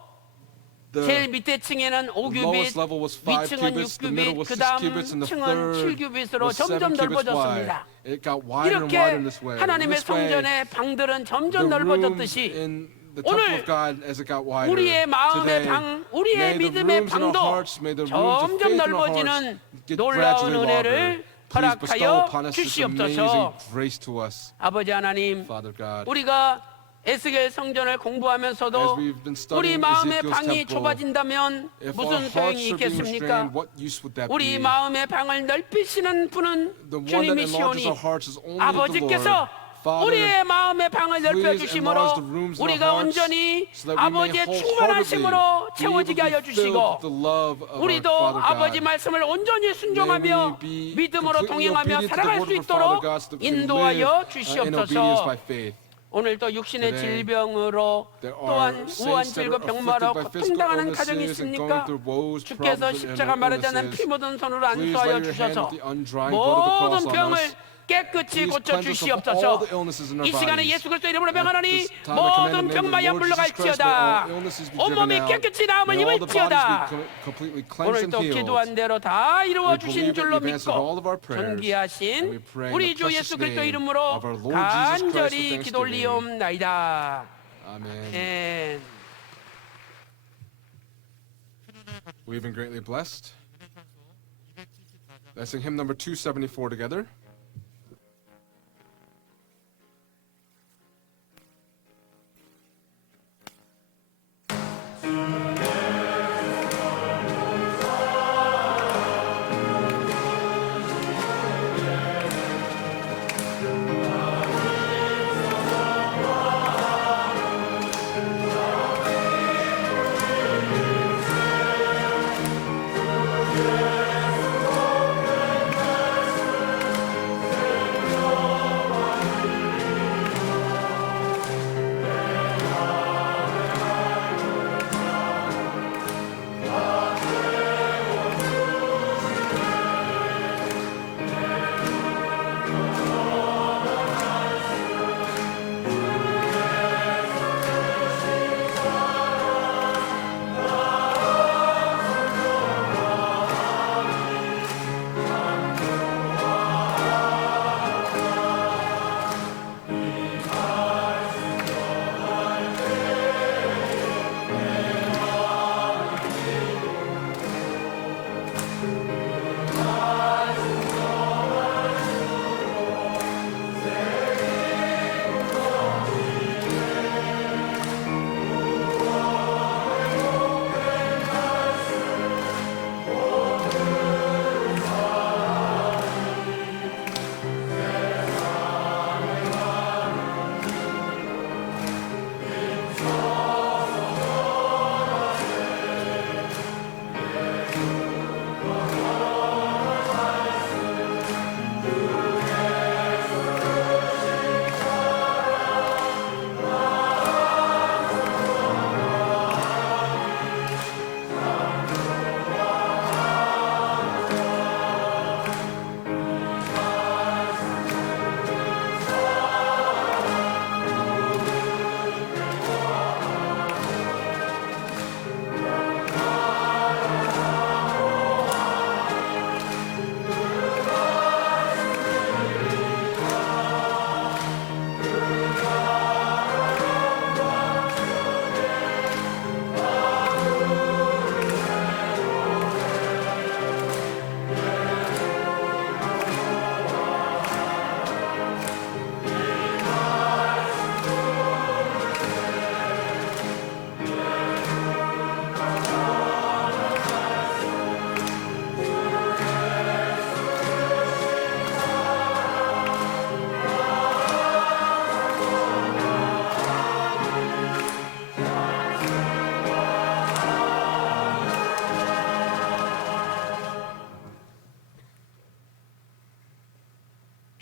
제일 the 밑에 층에는 5규빗, lowest level was 5 위층은 cubits, the middle 6규빗, was 그 6 다음 cubits, and the 층은 third 7규빗으로 was 7 점점 cubits wide. 넓어졌습니다. It got wider and 이렇게 wider in this way. 하나님의 This way, 성전의 방들은 점점 the rooms 넓어졌듯이 in the 오늘 temple of God, as it got wider, 우리의 마음의 today, 방, 우리의 may the 믿음의 rooms in our 방도 hearts, may the rooms of 점점 faith in our 넓어지는 hearts get 놀라운 gradually 은혜를 larger. Please bestow 허락하여 upon us this amazing 주시옵소서. grace to us, 아버지 하나님, Father God. 우리가 에스겔 성전을 공부하면서도 As we've been 우리 studying 마음의 Ezekiel's 방이 temple, 좁아진다면 if our 무슨 hearts 소용이 are being 있겠습니까? restrained, what use would that 우리 be? 마음의 방을 넓히시는 분은 The one that enlarges 주님이시오니 our hearts is only the 아버지께서 Lord. Father, 우리의 마음의 방을 넓혀 please 주심으로 enlarge the rooms in our 우리가 hearts 온전히 so that we may 아버지의 wholeheartedly 충만하심으로 be able 채워지게 to 하여 be filled 주시고 with the love of our 우리도 Father 아버지 God. 말씀을 온전히 순종하며 May we be 믿음으로 completely 동행하며 obedient to the 살아갈 수 word of our 있도록 Father God so that we can 인도하여 live in obedience 주시옵소서. by faith. 오늘도 육신의 Today, 질병으로 There 또한 are saints that 우환질과 are 병마로 afflicted by physical 고통당하는 가정이 illnesses and going 있습니까? through woes, 주께서 problems, and 십자가 마르지 않은 피 illnesses. 묻은 손으로 Please 안수하여 lay your hand 주셔서 with the undrying blood of the 모든 cross on 병을 us. 깨끗이 Please 고쳐 cleanse us of all 주시옵소서. the illnesses in our 이 시간에 bodies. 예수 그리스도 이름으로 명하노니 At this time I 모든 command in the name of 병마야 the Lord Jesus Christ, may 물러갈지어다. all illnesses be driven 온몸이 out. 깨끗이 나음을 May all the 입을지어다. bodies be completely cleansed 오늘 and 또 healed. 기도한 대로 다 이루어 We 주신 believe that 줄로 you've answered all of our 믿고 prayers. And 존귀하신 we pray in 우리 the 주 precious 예수 그리스도 name 이름으로 of our Lord Jesus Christ with 간절히 thanksgiving. 기도 올리옵나이다. Amen. 아멘. We've been greatly blessed. Let's sing hymn number 274 together.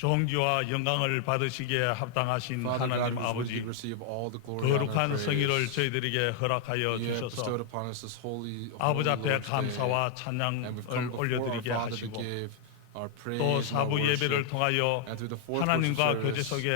존귀와 영광을 받으시기에 합당하신 Father God, 하나님 who is worthy 아버지, to receive all the glory, honor, 거룩한 and 성의를 praise. 저희들에게 허락하여 You have 주셔서 bestowed upon us this holy 아버지 Lord's 앞에 Day, 감사와 and we've 찬양을 come before our 올려드리게 Father to 하시고 give our praise 또 and our 사부 예배를 worship. 통하여 And through the fourth worship 하나님과 교제 service, 속에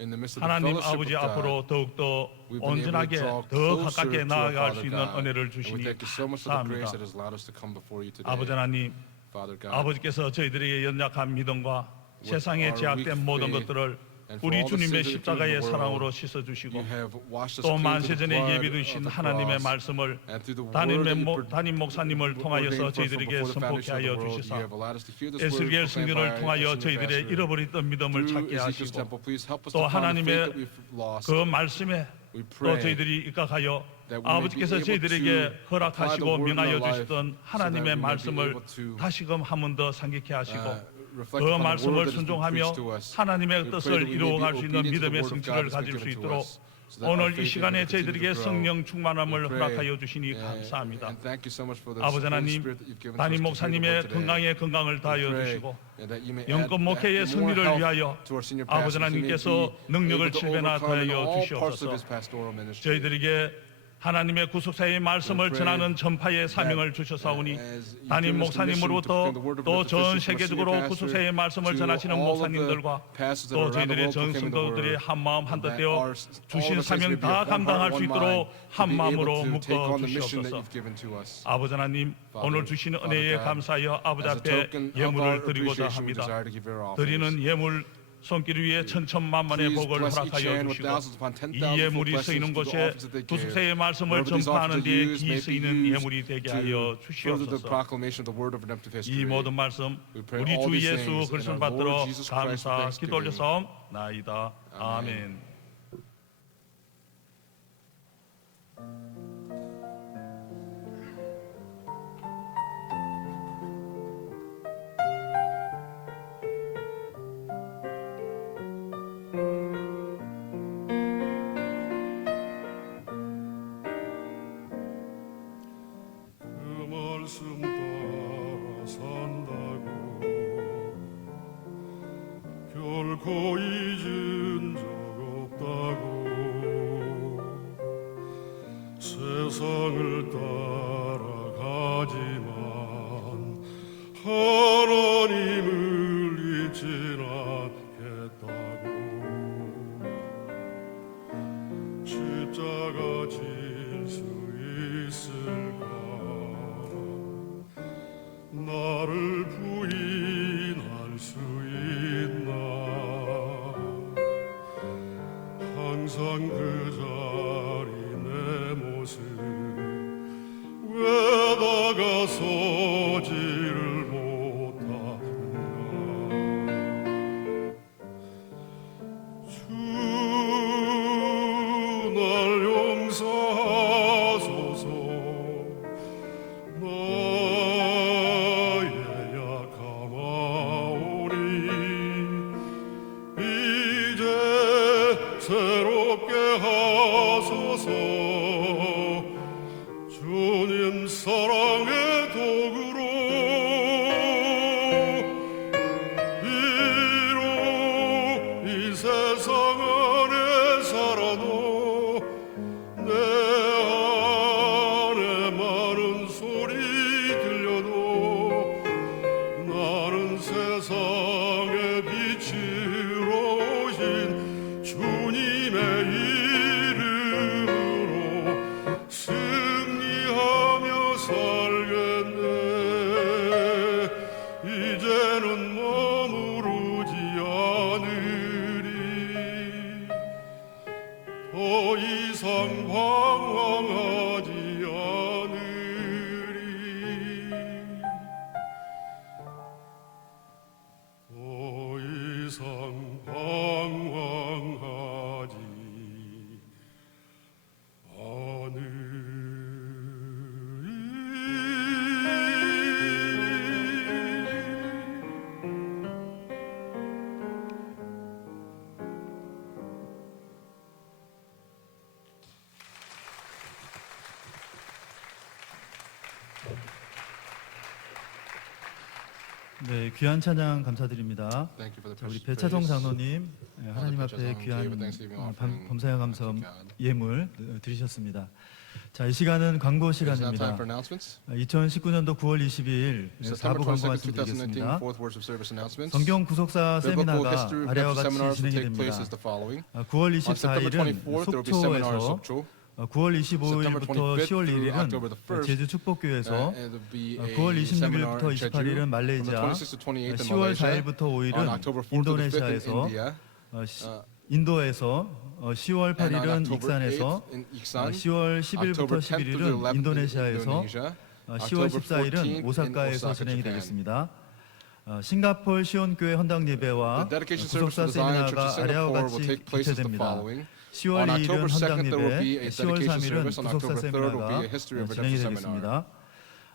in the midst of the 하나님 fellowship 아버지 of God, 앞으로 더욱더 we've been able to 온전하게 draw 더 closer 가깝게 to our 나아갈 수 Father 있는 God. 은혜를 And we 주시니 thank you so much for the grace 감사합니다. that has allowed us to come before you today. 아버지 하나님, Father God, 아버지께서 저희들에게 연약한 믿음과 세상에 our 제약된 weak 모든 faith 것들을 and for 우리 all the 주님의 sins that we do in 십자가의 the world, 사랑으로 씻어주시고 you have washed us 또 clean through the 만세전에 blood 예비 of 두신 the 하나님의 cross. 말씀을 And through the word that you 담임 목사님을 통하여서 ordained for us 저희들에게 before the 선포케 foundation of 하여 the world, you 주시사 have allowed us to hear this word 에스겔 proclaimed 승리를 by 통하여 our 저희들의 ambassador. 잃어버렸던 믿음을 Through 찾게 Ezekiel's 하시고 temple, please help us 또 to find the faith 하나님의 that we've lost. 그 말씀에 We 또 pray 저희들이 입각하여 that we may be 아버지께서 able 저희들에게 to apply the 허락하시고 word in 명하여 our life 주시던 so that 하나님의 we may be 말씀을 able to, 다시금 한 번 더 상기케 하시고 reflect 그 upon the 말씀을 word that has been 순종하며 preached to us. 하나님의 We pray 뜻을 that we may be 이루어갈 수 있는 obedient to the 믿음의 word of 성취를 God that's 가질 been 수 given to 있도록 us, so that our 오늘 이 faith 시간에 may continue 저희들에게 to grow. 성령 충만함을 We pray, 허락하여 주시니 and 감사합니다. thank you so much for this 아버지 Holy 하나님, Spirit that you've given to us 담임 to hear the 목사님의 word today. 건강에 건강을 We 다하여 pray 주시고 that you may 영권 add 목회의 more 승리를 health 위하여 to our senior 아버지 pastor, that he may 하나님께서 be 능력을 able to 칠배나 overcome in 더하여 all parts of 주시옵소서. his pastoral ministry. 저희들에게 하나님의 구속사의 말씀을 전하는 전파의 사명을 주셔사오니 담임 목사님으로부터 또 전 세계적으로 구속사의 말씀을 전하시는 목사님들과 또 저희들의 전 성도들이 한마음 한뜻되어 주신 사명 다 감당할 수 있도록 한마음으로 묶어 주시옵소서. 아버지 하나님, 오늘 주시는 은혜에 감사하여 아버지 앞에 예물을 드리고자 합니다. 드리는 예물 손길 위에 천천만만의 복을 허락하여 주시고 이 예물이 쓰이는 곳에 구속사의 말씀을 전파하는 데에 기 쓰이는 예물이 되게 하여 주시옵소서. 이 모든 말씀 우리 주 예수 그리스도 받들어 감사 기도 올려사옵나이다. 아멘. 그 말씀 따라 산다고 결코 잊은 적 없다고 세상을 따라가지만 하나님을 잊진 않겠다고 십자가 질 수 있을까 나를 부인할 수 있나 항상 그 자리 내 모습 왜 다가서지를 못하는가 주 날 용서하소서 나의 약함하오니 이제 새롭게 하소서 주님 사랑의 도구로 비록 이 세상 안에 살아도 내 안에 많은 소리 들려도 나는 세상의 빛으로 오신 주님의 이름으로 승리하며 살겠네 이제는 머무르지 않으리 더 이상 방황하지 않으리 더 이상 방황하지 않으리 네, 귀한 찬양 감사드립니다. Thank you for the 자, 우리 precious 배차성 praise. 장로님, 하나님 앞에 배차성 귀한 gave a thanksgiving offering 범사형 감사 unto God. 예물 드리셨습니다. 자, 이 시간은 광고 It is now time 시간입니다. for announcements. 2019년도 9월 22일 September 4부 광고 22nd, 2019, 말씀드리겠습니다. fourth worship service announcements. 성경 구속사 Biblical 세미나가 history 아래와 같이 seminars will 진행이 take place 됩니다. as the following. 9월 On September 24일은 24th, there will be seminar in 속초에서, Sokcho. 9월 September 25일부터 25th 10월 through October 1일은 the 1st, 제주 축복교회에서, and there will be a 9월 seminar 26일부터 in Jeju. 28일은 From the 말레이시아, 26th to 28th in 10월 Malaysia. 4일부터 5일은 On October 4th to the 5th in 인도네시아에서, India. 인도에서 10월 And on 8일은 October 익산에서, 8th in Iksan. 10월 10일부터 October 10th to the 11일은 11th in 인도네시아에서, Indonesia. 10월 October 14일은 14th in 오사카에서 Osaka, 진행이 Japan. 되겠습니다. 싱가포르 시온교회 헌당 예배와 The dedication service 구속사 for the Zion Church of 세미나가 아래와 Singapore will 같이 take place as the 개최됩니다. following. 10월 On 2일은 October 2nd, 헌당 there will be 예배, a 10월 dedication 3일은 service. On 구속사 October 3rd will be a 세미나가 history of 진행이 redemption seminar. 되겠습니다.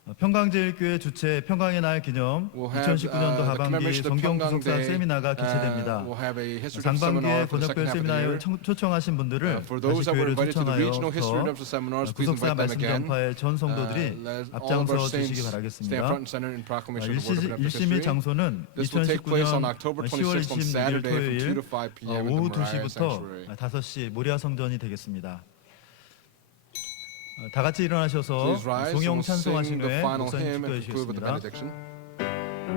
평강제일교회 주최 평강의 날 기념 We'll have 2019년도 the 하반기 commemoration of 성경 Pyeonggang 구속사 Day. 세미나가 개최됩니다. We'll have a history of 상반기에 seminar for the 번역별 second half of the 세미나에 year. 초청하신 분들을 For 다시 those that were 교회로 invited to the regional history 초청하여서 redemption seminars, please 구속사 invite them 말씀 again. 전파의 전 성도들이 Let all of 앞장서 our 주시기 saints stand 바라겠습니다. front and center in proclamation of the word of redemption 일심의 history. 장소는 This will take place on 2019년 October 10월 26th on 26일 Saturday from 2 토요일 to 5 p.m. in the 오후 Moriah 2시부터 Sanctuary. 5시 모리아 성전이 되겠습니다. 다 같이 일어나셔서 Please rise and 송영 we'll sing 찬송하신 the 후에 final 목사님 hymn 축도해 and conclude with the 주시겠습니다. benediction.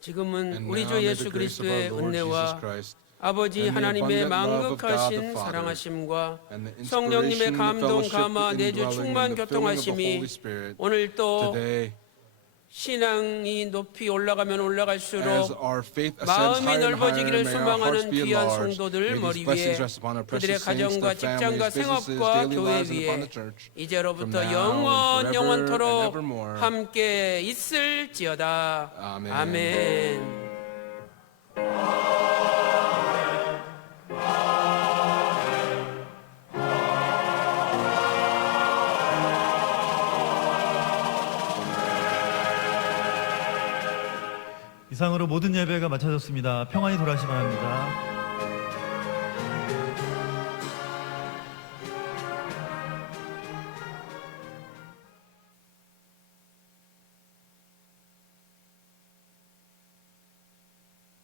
지금은 And 우리 now 주 may 예수 the grace of our 그리스도의 Lord Jesus 은혜와 Christ 아버지 and the 하나님의 abundant love of God the 망극하신 Father 사랑하심과 and the 성령님의 inspiration, the 감동, fellowship, 감화, the 내주 indwelling, 충만 and the filling of the 교통하심이 Holy Spirit 오늘 또 today, 신앙이 높이 올라가면 as 올라갈수록 our faith ascends 마음이 higher and higher, 넓어지기를 may our hearts 소망하는 be 귀한 enlarged. 성도들 May 머리 these 위에 blessings rest upon our 그들의 precious saints, 가정과 their 직장과 families, businesses, 생업과 daily 교회 lives, and 위에 upon the church. From 이제로부터 now and 영원 forever 영원토록 and evermore. 함께 있을지어다. 아멘. 아멘. 이상으로 모든 예배가 마쳐졌습니다. 평안히 돌아가시 바랍니다.